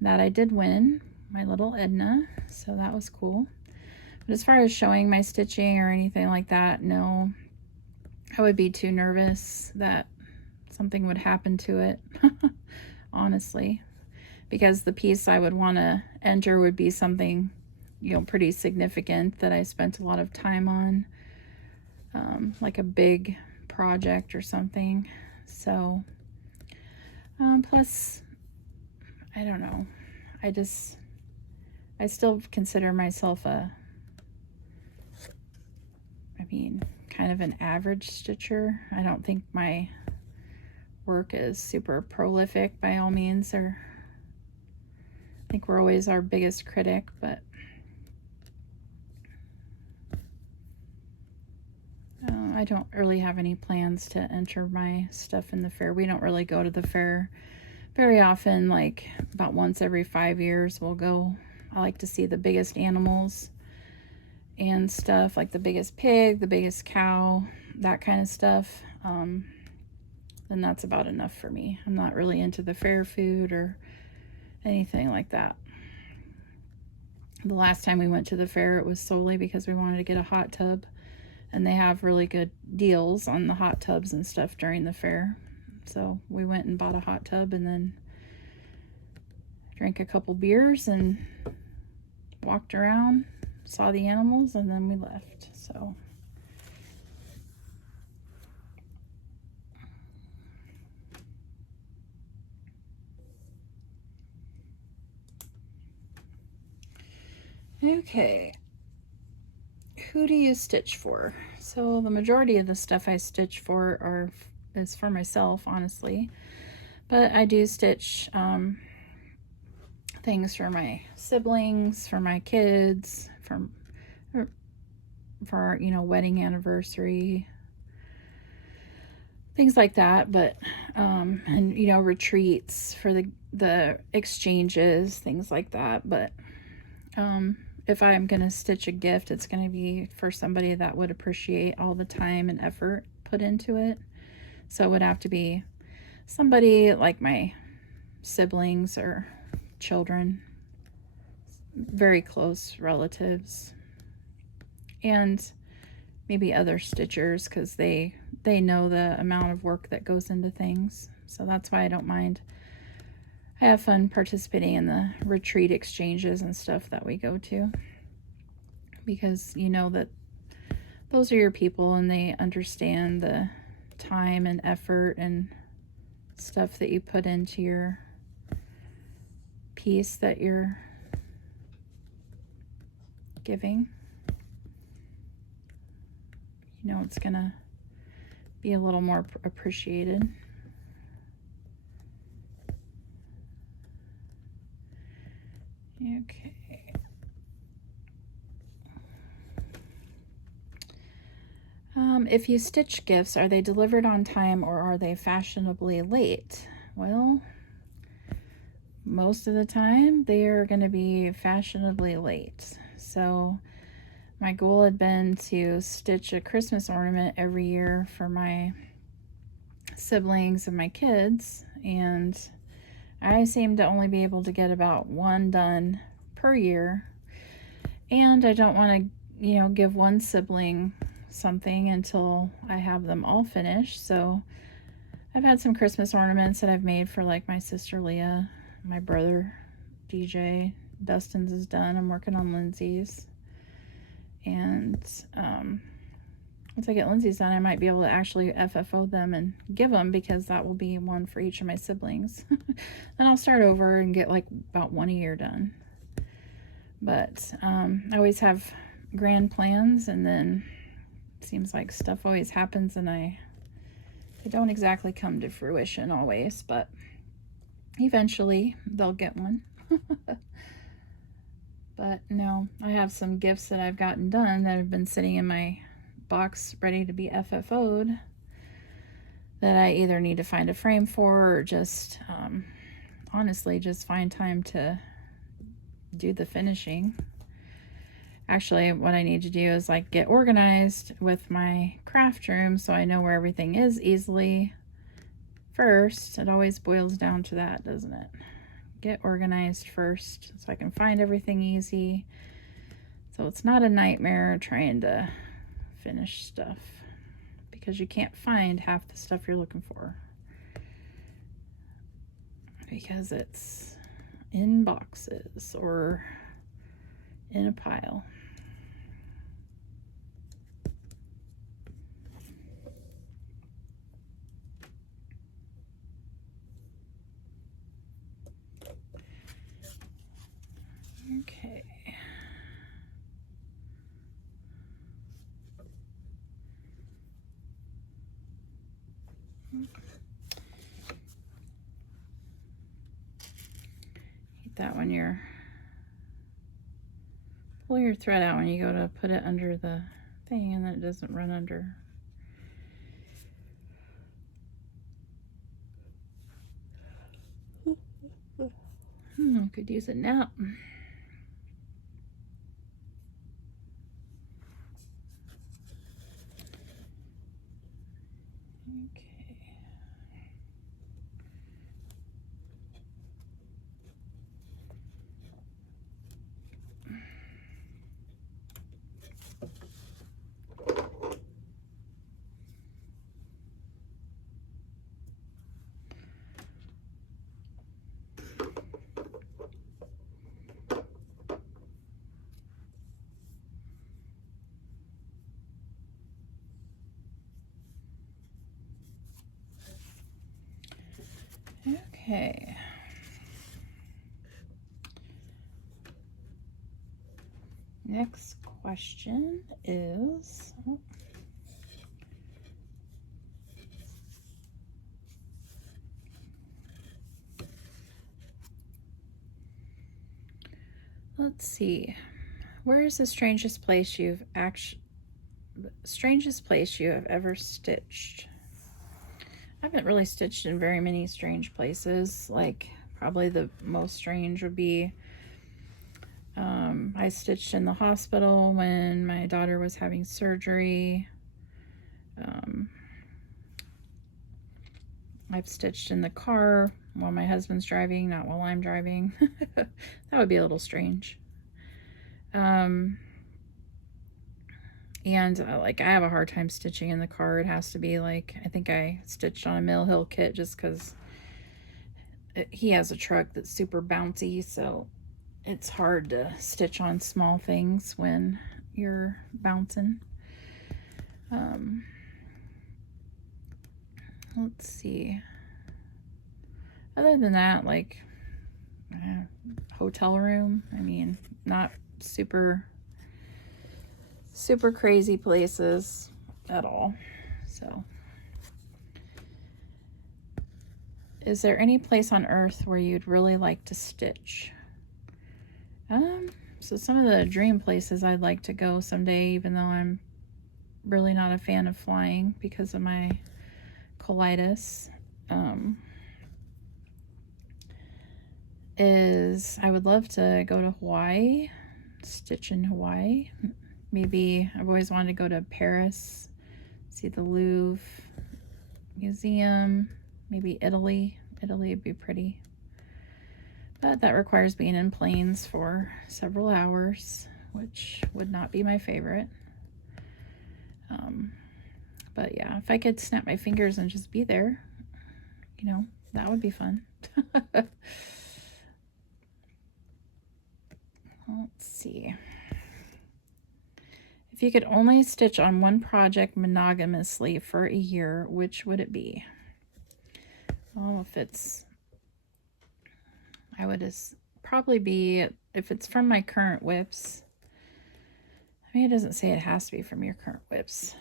That I did win, my little Edna, so that was cool. But as far as showing my stitching or anything like that, no. I would be too nervous that something would happen to it, honestly. Because the piece I would want to enter would be something, you know, pretty significant that I spent a lot of time on, like a big project or something. So, plus, I don't know. I still consider myself kind of an average stitcher. I don't think my work is super prolific by all means, or I think we're always our biggest critic, but I don't really have any plans to enter my stuff in the fair. We don't really go to the fair very often, like about once every 5 years we'll go. I like to see the biggest animals and stuff, like the biggest pig, the biggest cow, that kind of stuff. then that's about enough for me. I'm not really into the fair food or anything like that. The last time we went to the fair, it was solely because we wanted to get a hot tub, and they have really good deals on the hot tubs and stuff during the fair. So we went and bought a hot tub and then drank a couple beers and walked around, saw the animals, and then we left. So okay, who do you stitch for? So the majority of the stuff I stitch for is for myself, honestly, but I do stitch things for my siblings, for my kids, for our, you know, wedding anniversary, things like that. But and you know, retreats for the exchanges, things like that. But if I'm gonna stitch a gift, it's gonna be for somebody that would appreciate all the time and effort put into it. So it would have to be somebody like my siblings or children, very close relatives, and maybe other stitchers, because they know the amount of work that goes into things. So that's why I don't mind. I have fun participating in the retreat exchanges and stuff that we go to, because you know that those are your people and they understand the time and effort and stuff that you put into your piece that you're giving. You know, it's gonna be a little more appreciated. Okay. If you stitch gifts, are they delivered on time or are they fashionably late? Well, most of the time they are going to be fashionably late. So my goal had been to stitch a Christmas ornament every year for my siblings and my kids, and I seem to only be able to get about one done per year. And I don't want to, you know, give one sibling something until I have them all finished. So I've had some Christmas ornaments that I've made for like my sister Leah, my brother DJ. Dustin's is done. I'm working on Lindsay's. And once I get Lindsay's done, I might be able to actually FFO them and give them, because that will be one for each of my siblings. Then I'll start over and get like about one a year done. But I always have grand plans, and then it seems like stuff always happens and they don't exactly come to fruition always, but eventually they'll get one. But no, I have some gifts that I've gotten done that have been sitting in my box ready to be FFO'd that I either need to find a frame for, or just honestly just find time to do the finishing. Actually, what I need to do is like get organized with my craft room so I know where everything is easily first. It always boils down to that, doesn't it? Get organized first so I can find everything easy, so it's not a nightmare trying to finish stuff, because you can't find half the stuff you're looking for because it's in boxes or in a pile. Okay. Keep that when you're pull your thread out when you go to put it under the thing, and then it doesn't run under. Could use a nap. Okay. Okay. Next question is, let's see. Where is the strangest place you have ever stitched? I haven't really stitched in very many strange places. Like, probably the most strange would be I stitched in the hospital when my daughter was having surgery. I've stitched in the car while my husband's driving, not while I'm driving. That would be a little strange. And like, I have a hard time stitching in the car. It has to be like, I think I stitched on a Mill Hill kit just because he has a truck that's super bouncy, so it's hard to stitch on small things when you're bouncing. Let's see. Other than that, like, hotel room, I mean, not super crazy places at all. So, is there any place on earth where you'd really like to stitch? So some of the dream places I'd like to go someday, even though I'm really not a fan of flying because of my colitis, is I would love to go to Hawaii, stitch in Hawaii. Maybe I've always wanted to go to Paris, see the Louvre Museum, maybe Italy. Italy would be pretty. But that requires being in planes for several hours, which would not be my favorite. But yeah, if I could snap my fingers and just be there, you know, that would be fun. Let's see. If you could only stitch on one project monogamously for a year, which would it be? Well, I would probably be, if it's from my current whips. I mean, it doesn't say it has to be from your current whips.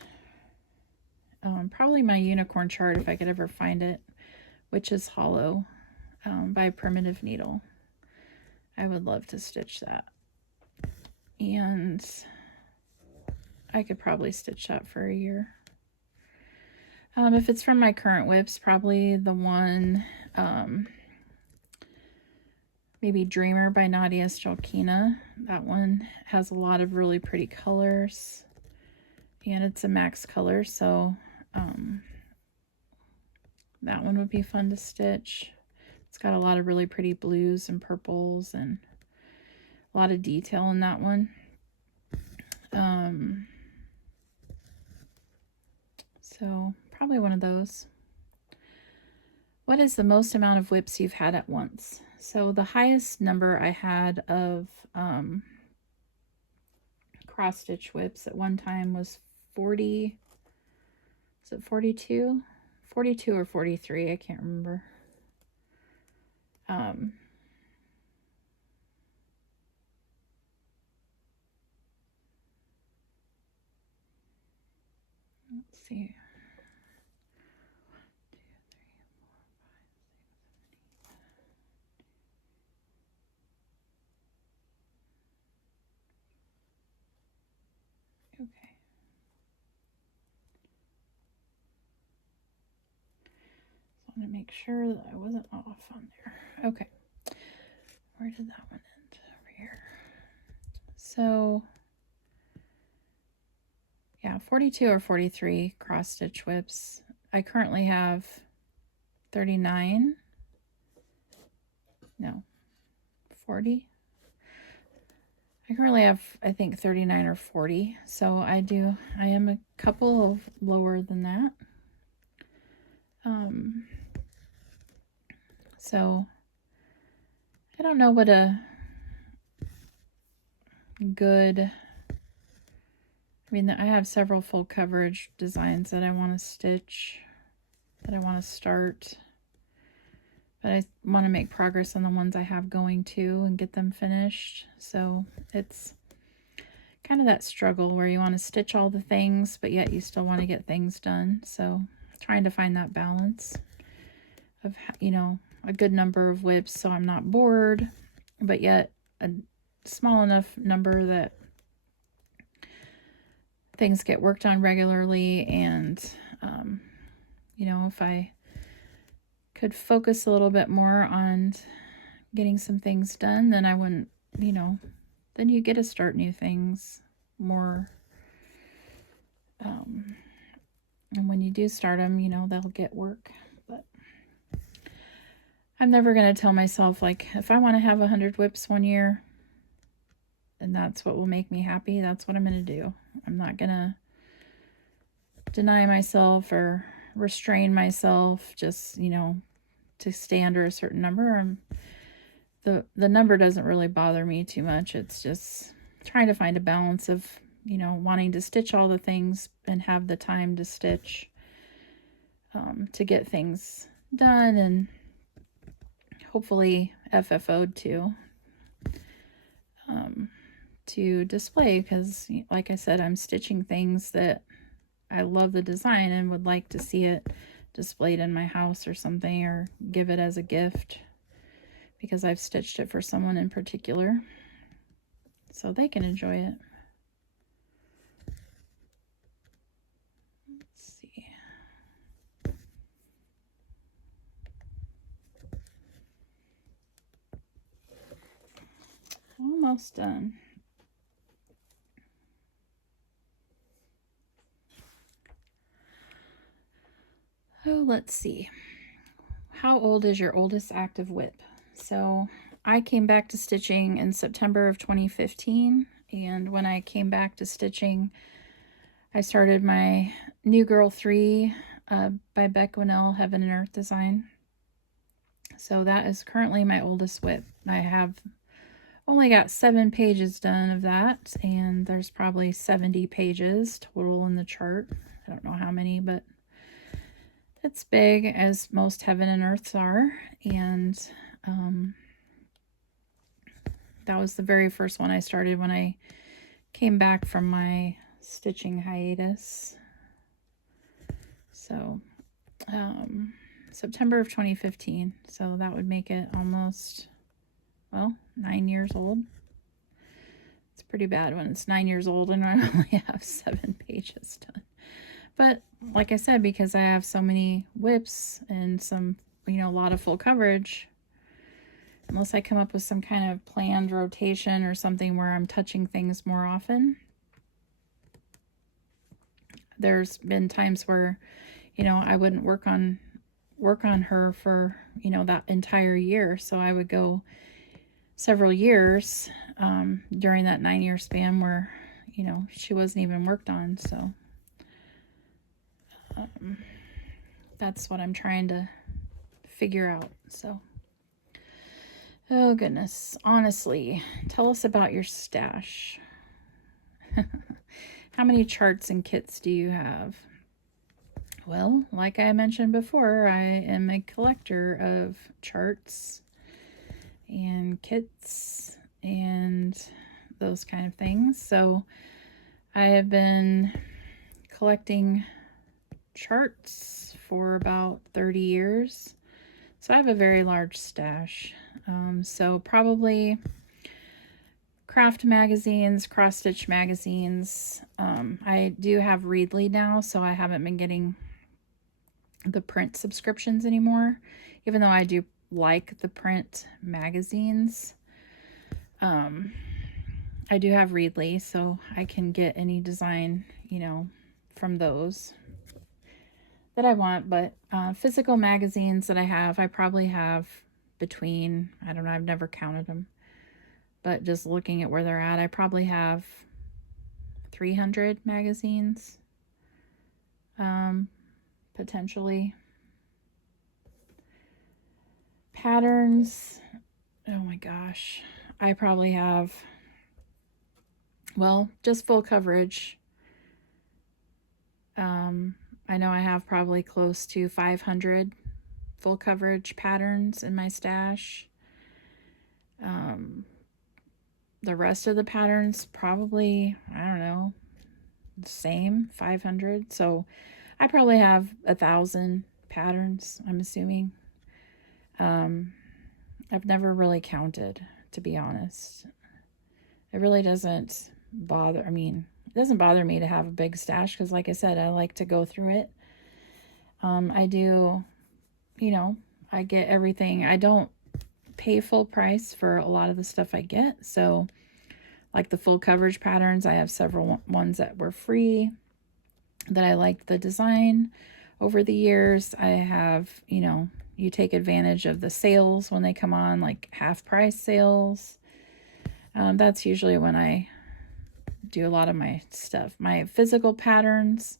Probably my unicorn chart, if I could ever find it, which is hollow, by Primitive Needle. I would love to stitch that. And I could probably stitch that for a year. If it's from my current whips, probably the one, maybe Dreamer by Nadia Strelkina. That one has a lot of really pretty colors. And it's a max color, so that one would be fun to stitch. It's got a lot of really pretty blues and purples and a lot of detail in that one. So probably one of those. What is the most amount of whips you've had at once? So the highest number I had of cross stitch whips at one time was 40. Is it 42? 42 or 43, I can't remember. Let's see. 1, 2, 3, 4, 5, 6, 7, 8. Okay. I want to make sure that I wasn't off on there. Okay. Where did that one end? Over here. So, yeah, 42 or 43 cross stitch whips. I currently have 39. No, 40. I currently have, I think, 39 or 40. So I am a couple of lower than that. So I don't know what a good, I mean, I have several full coverage designs that I want to stitch, that I want to start. but I want to make progress on the ones I have going too and get them finished. So it's kind of that struggle where you want to stitch all the things, but yet you still want to get things done. So trying to find that balance of, you know, a good number of whips so I'm not bored, but yet a small enough number that things get worked on regularly. And, you know, if I could focus a little bit more on getting some things done, then I wouldn't, you know, then you get to start new things more. And when you do start them, you know, they'll get work. But I'm never going to tell myself, like, if I want to have 100 whips one year and that's what will make me happy, that's what I'm going to do. I'm not going to deny myself or restrain myself just, you know, to stay under a certain number. The number doesn't really bother me too much. It's just trying to find a balance of, you know, wanting to stitch all the things and have the time to stitch, to get things done and hopefully FFO'd too, to display, because like I said, I'm stitching things that I love the design and would like to see it displayed in my house or something, or give it as a gift because I've stitched it for someone in particular so they can enjoy it. Let's see. Almost done. Oh, let's see. How old is your oldest active whip? So I came back to stitching in September of 2015, and when I came back to stitching, I started my New Girl 3 by Beck Winnell Heaven and Earth design. So that is currently my oldest whip. I have only got 7 pages done of that, and there's probably 70 pages total in the chart. I don't know how many, but it's big, as most Heaven and Earths are. And that was the very first one I started when I came back from my stitching hiatus. So September of 2015. So that would make it almost, well, 9 years old. It's pretty bad when it's 9 years old and I only have 7 pages done. But like I said, because I have so many whips and some, you know, a lot of full coverage, unless I come up with some kind of planned rotation or something where I'm touching things more often, there's been times where, you know, I wouldn't work on her for, you know, that entire year. So I would go several years during that 9-year span where, you know, she wasn't even worked on. So that's what I'm trying to figure out. So, oh goodness, honestly, tell us about your stash. How many charts and kits do you have? Well, like I mentioned before, I am a collector of charts and kits and those kind of things. So I have been collecting charts for about 30 years. So I have a very large stash. So probably craft magazines, cross stitch magazines. I do have Readly now, so I haven't been getting the print subscriptions anymore, even though I do like the print magazines. I do have Readly, so I can get any design, you know, from those that I want. But physical magazines that I probably have between, I don't know, I've never counted them, but just looking at where they're at, I probably have 300 magazines, potentially. Patterns, oh my gosh, I probably have, well, just full coverage. I know I have probably close to 500 full coverage patterns in my stash. The rest of the patterns probably, I don't know, the same, 500. So I probably have 1,000 patterns, I'm assuming. I've never really counted, to be honest. It really doesn't bother, I mean, it doesn't bother me to have a big stash because, like I said, I like to go through it. I do, you know, I get everything. I don't pay full price for a lot of the stuff I get. So, like the full coverage patterns, I have several ones that were free that I liked the design over the years. I have, you know, you take advantage of the sales when they come on, like half price sales. That's usually when I do a lot of my stuff. My physical patterns,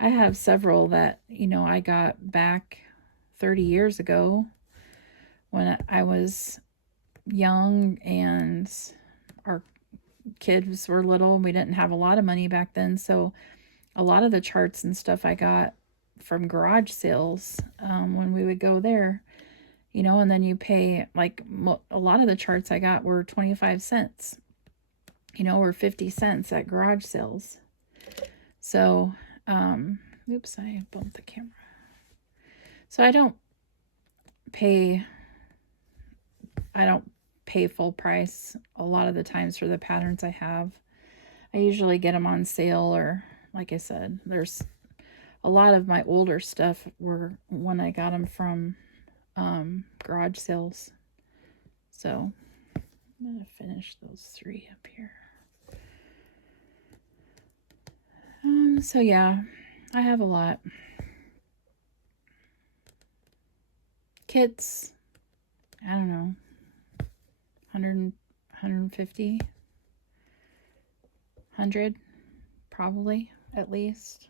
I have several that, you know, I got back 30 years ago when I was young and our kids were little. We didn't have a lot of money back then. So a lot of the charts and stuff I got from garage sales when we would go there, you know, and then you pay, like a lot of the charts I got were 25 cents, you know, or 50 cents at garage sales. So, oops, I bumped the camera. So I don't pay full price a lot of the times for the patterns I have. I usually get them on sale, or like I said, there's a lot of my older stuff were when I got them from garage sales. So I'm gonna finish those 3 up here. So yeah, I have a lot. Kits, I don't know, 100, 150, 100, probably, at least.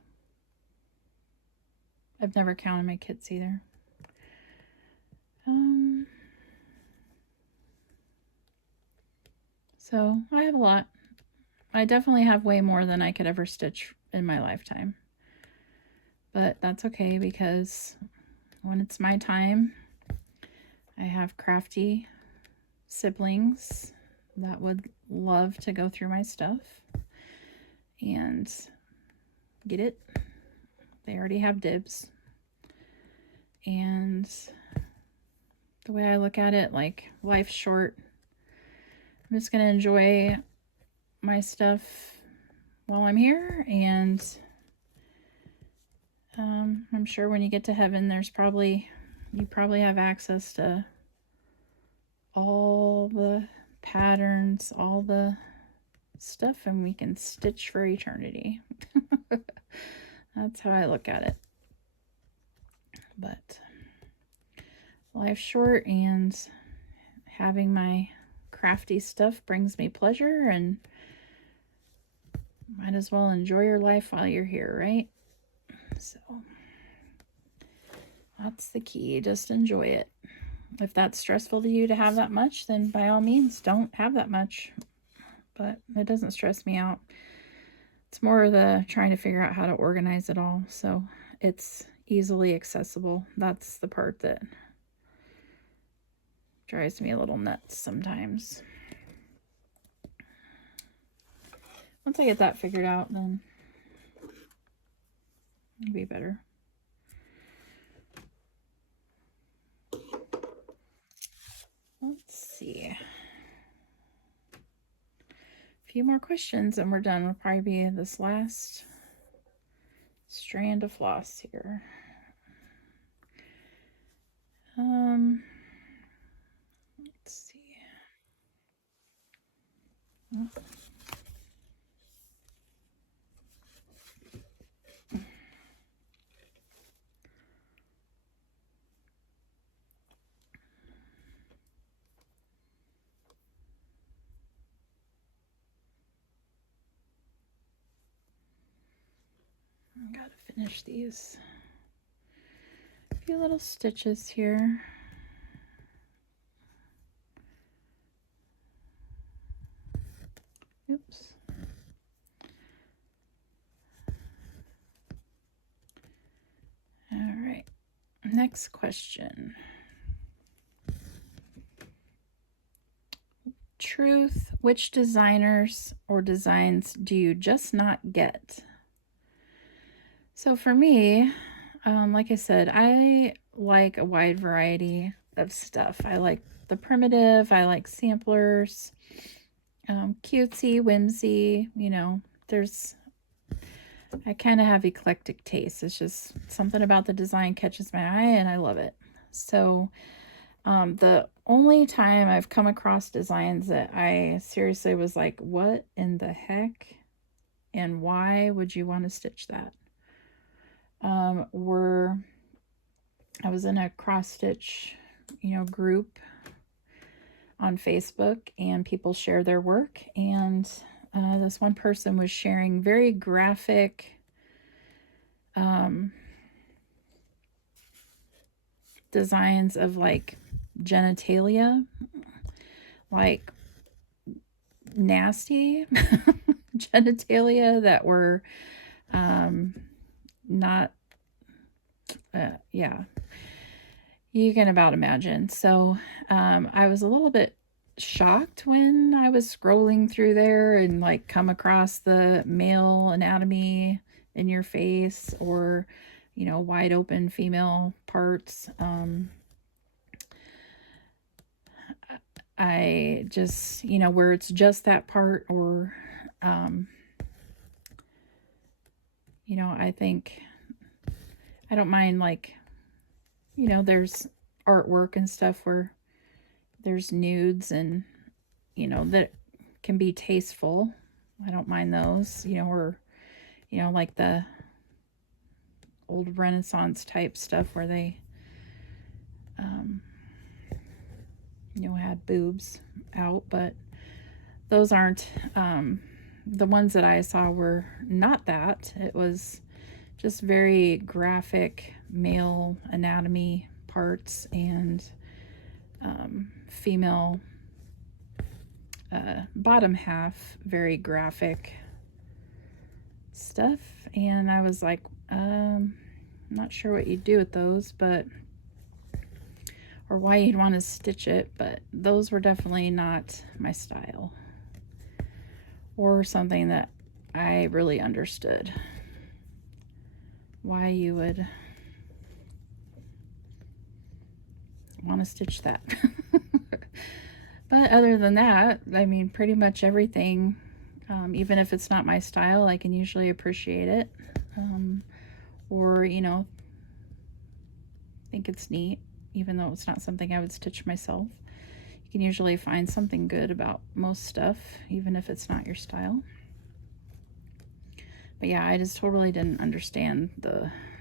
I've never counted my kits either. So I have a lot. I definitely have way more than I could ever stitch in my lifetime. But that's okay, because when it's my time, I have crafty siblings that would love to go through my stuff and get it. They already have dibs. And the way I look at it, like, life's short. I'm just going to enjoy my stuff while I'm here, and I'm sure when you get to heaven, you probably have access to all the patterns, all the stuff, and we can stitch for eternity. That's how I look at it. But life's short, and having my crafty stuff brings me pleasure, and might as well enjoy your life while you're here, right? So that's the key. Just enjoy it. If that's stressful to you to have that much, then by all means don't have that much. But it doesn't stress me out. It's more the trying to figure out how to organize it all so it's easily accessible. That's the part that drives me a little nuts sometimes. Once I get that figured out, then it'll be better. Let's see. A few more questions and we're done. Will probably be this last strand of floss here. Let's see. Oh. I gotta finish these few little stitches here. Oops. All right, Next question. Truth, which designers or designs do you just not get? So for me, like I said, I like a wide variety of stuff. I like the primitive, I like samplers, cutesy, whimsy, you know, I kind of have eclectic taste. It's just something about the design catches my eye and I love it. So the only time I've come across designs that I seriously was like, what in the heck and why would you want to stitch that? Were I was in a cross stitch, group on Facebook, and people share their work, and this one person was sharing very graphic designs of like genitalia, like nasty genitalia that were not yeah, you can about imagine. So I was a little bit shocked when I was scrolling through there and like come across the male anatomy in your face, or wide open female parts. I just, where it's just that part, or I think I don't mind, like, there's artwork and stuff where there's nudes and, that can be tasteful. I don't mind those, or, like the old Renaissance type stuff where they, had boobs out, but those aren't, the ones that I saw were not that. It was just very graphic male anatomy parts and female bottom half, very graphic stuff. And I was like, not sure what you'd do with those, but or why you'd want to stitch it, but those were definitely not my style or something that I really understood why you would want to stitch that. But other than that, I mean, pretty much everything, even if it's not my style, I can usually appreciate it, or think it's neat, even though it's not something I would stitch myself. You can usually find something good about most stuff, even if it's not your style. But yeah, I just totally didn't understand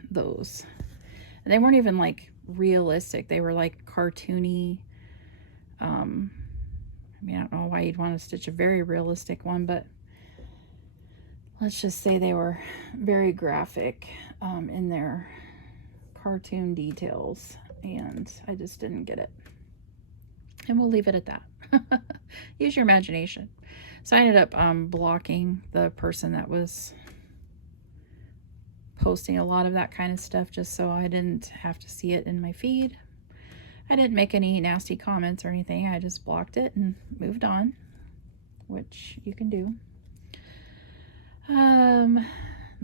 those. And they weren't even like realistic. They were like cartoony. I mean, I don't know why you'd want to stitch a very realistic one, but let's just say they were very graphic in their cartoon details, and I just didn't get it. And we'll leave it at that. Use your imagination. So I ended up blocking the person that was posting a lot of that kind of stuff, just so I didn't have to see it in my feed. I didn't make any nasty comments or anything. I just blocked it and moved on, which you can do.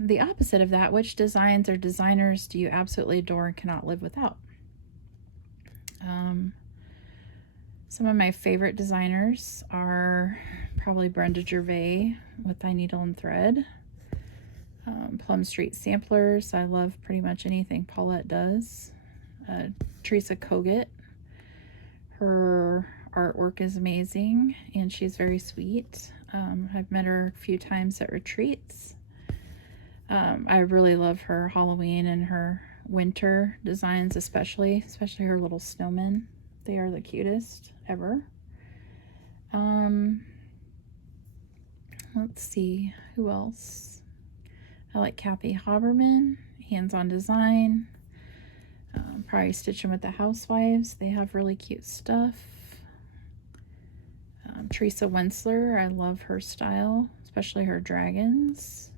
The opposite of that, which designs or designers do you absolutely adore and cannot live without? Some of my favorite designers are probably Brenda Gervais with I Needle and Thread. Plum Street Samplers. I love pretty much anything Paulette does. Tricia Kogut. Her artwork is amazing and she's very sweet. I've met her a few times at retreats. I really love her Halloween and her winter designs, especially her little snowmen. They are the cutest ever. Let's see, who else? I like Kathy Haberman, hands-on design. Probably stitch them with the housewives. They have really cute stuff. Teresa Wensler, I love her style, especially her dragons.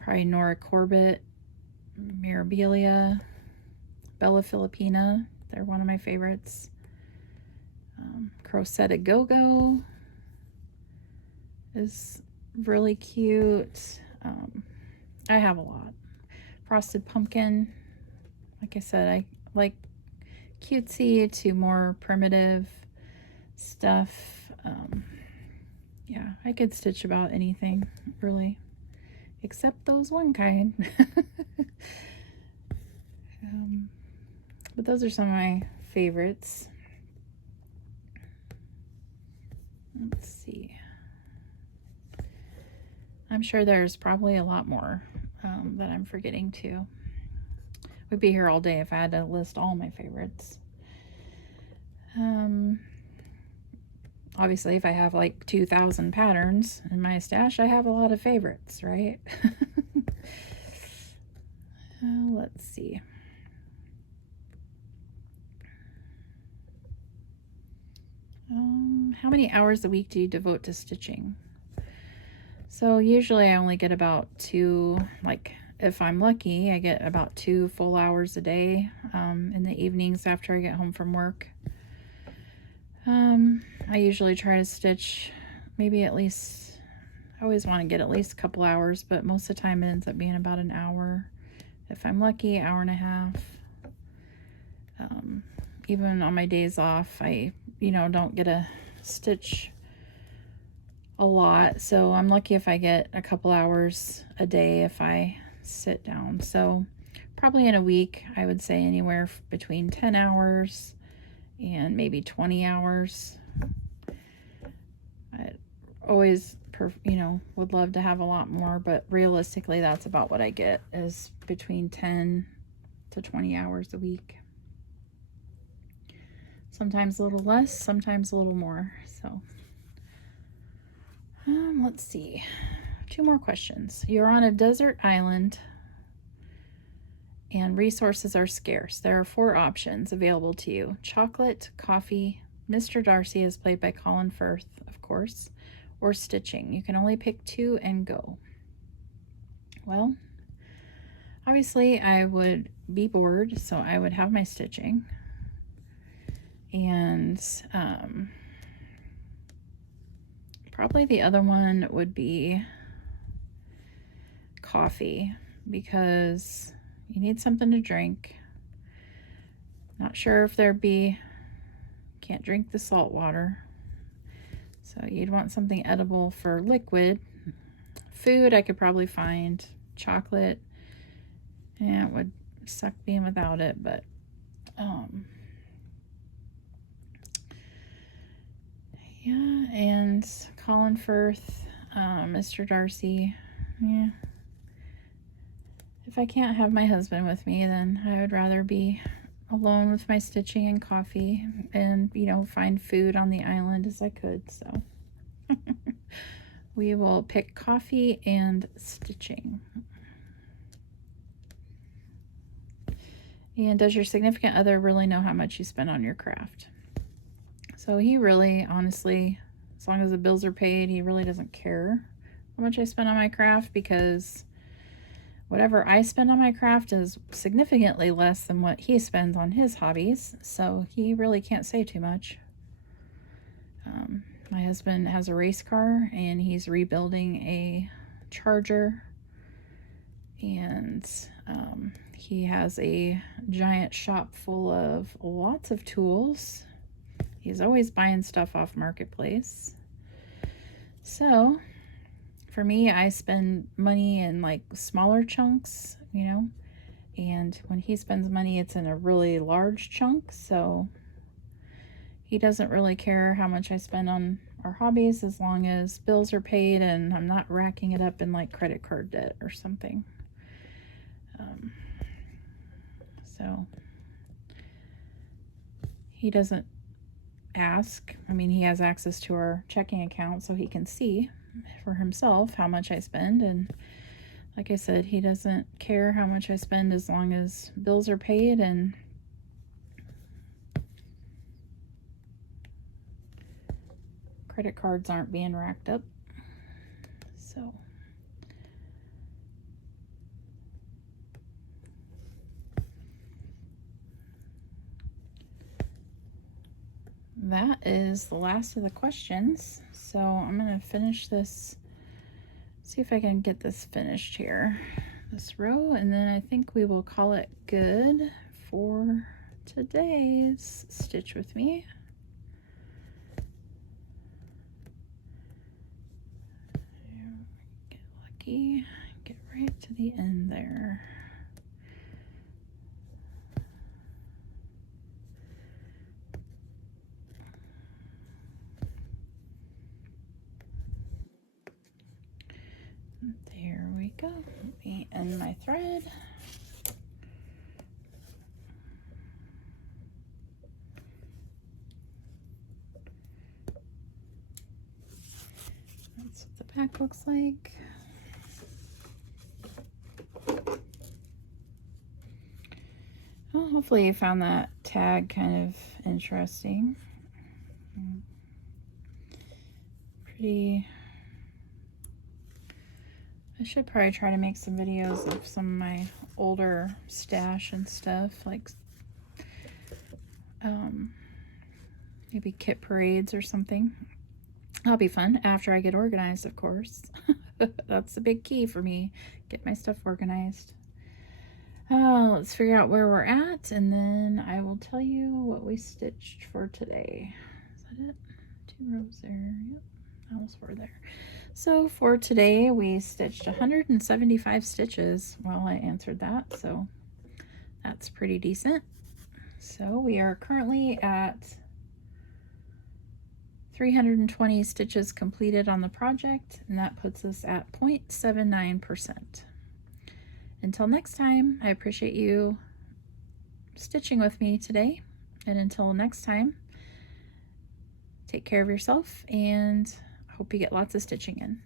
Probably Nora Corbett, Mirabilia. Bella Filipina. They're one of my favorites. Crocetta Go-Go is really cute. I have a lot. Frosted Pumpkin. Like I said, I like cutesy to more primitive stuff. Yeah, I could stitch about anything, really, except those one kind. But those are some of my favorites. Let's see. I'm sure there's probably a lot more that I'm forgetting too. We'd be here all day if I had to list all my favorites. Obviously, if I have like 2,000 patterns in my stash, I have a lot of favorites, right? Let's see. How many hours a week do you devote to stitching? So usually I only get about 2, like if I'm lucky, I get about 2 full hours a day in the evenings after I get home from work. I usually try to stitch maybe at least, I always want to get at least a couple hours, but most of the time it ends up being about an hour. If I'm lucky, hour and a half. Even on my days off, I, don't get to stitch a lot. So I'm lucky if I get a couple hours a day if I sit down. So probably in a week, I would say anywhere between 10 hours and maybe 20 hours. I always, would love to have a lot more, but realistically, that's about what I get, is between 10 to 20 hours a week. Sometimes a little less, sometimes a little more. So let's see. 2 more questions. You're on a desert island and resources are scarce. There are 4 options available to you. Chocolate, coffee, Mr. Darcy is played by Colin Firth, of course, or stitching. You can only pick 2 and go. Well, obviously I would be bored, so I would have my stitching. And probably the other one would be coffee, because you need something to drink. Not sure if there'd be, can't drink the salt water. So you'd want something edible for liquid. Food I could probably find. Chocolate, yeah, it would suck being without it, but yeah, and Colin Firth, Mr. Darcy, yeah. If I can't have my husband with me, then I would rather be alone with my stitching and coffee and, find food on the island as I could. So we will pick coffee and stitching. And does your significant other really know how much you spend on your craft? So he really, honestly, as long as the bills are paid, he really doesn't care how much I spend on my craft, because whatever I spend on my craft is significantly less than what he spends on his hobbies, so he really can't say too much. My husband has a race car, and he's rebuilding a Charger, and he has a giant shop full of lots of tools. He's always buying stuff off Marketplace. So for me, I spend money in like smaller chunks, and when he spends money, it's in a really large chunk. So he doesn't really care how much I spend on our hobbies, as long as bills are paid and I'm not racking it up in like credit card debt or something. So he doesn't ask. I mean, he has access to our checking account, so he can see for himself how much I spend, and like I said, he doesn't care how much I spend as long as bills are paid and credit cards aren't being racked up. So that is the last of the questions. So I'm gonna finish this, see if I can get this finished here, this row, and then I think we will call it good for today's Stitch With Me. Get lucky, get right to the end there. There we go. Let me end my thread. That's what the back looks like. Well, hopefully you found that tag kind of interesting. Pretty. I should probably try to make some videos of some of my older stash and stuff, like maybe kit parades or something. That'll be fun after I get organized, of course. That's the big key for me, get my stuff organized. Let's figure out where we're at, and then I will tell you what we stitched for today. Is that it? 2 rows there. Yep, almost 4 there. So for today, we stitched 175 stitches. Well, I answered that, so that's pretty decent. So we are currently at 320 stitches completed on the project, and that puts us at 0.79%. Until next time, I appreciate you stitching with me today, and until next time, take care of yourself, and I hope you get lots of stitching in.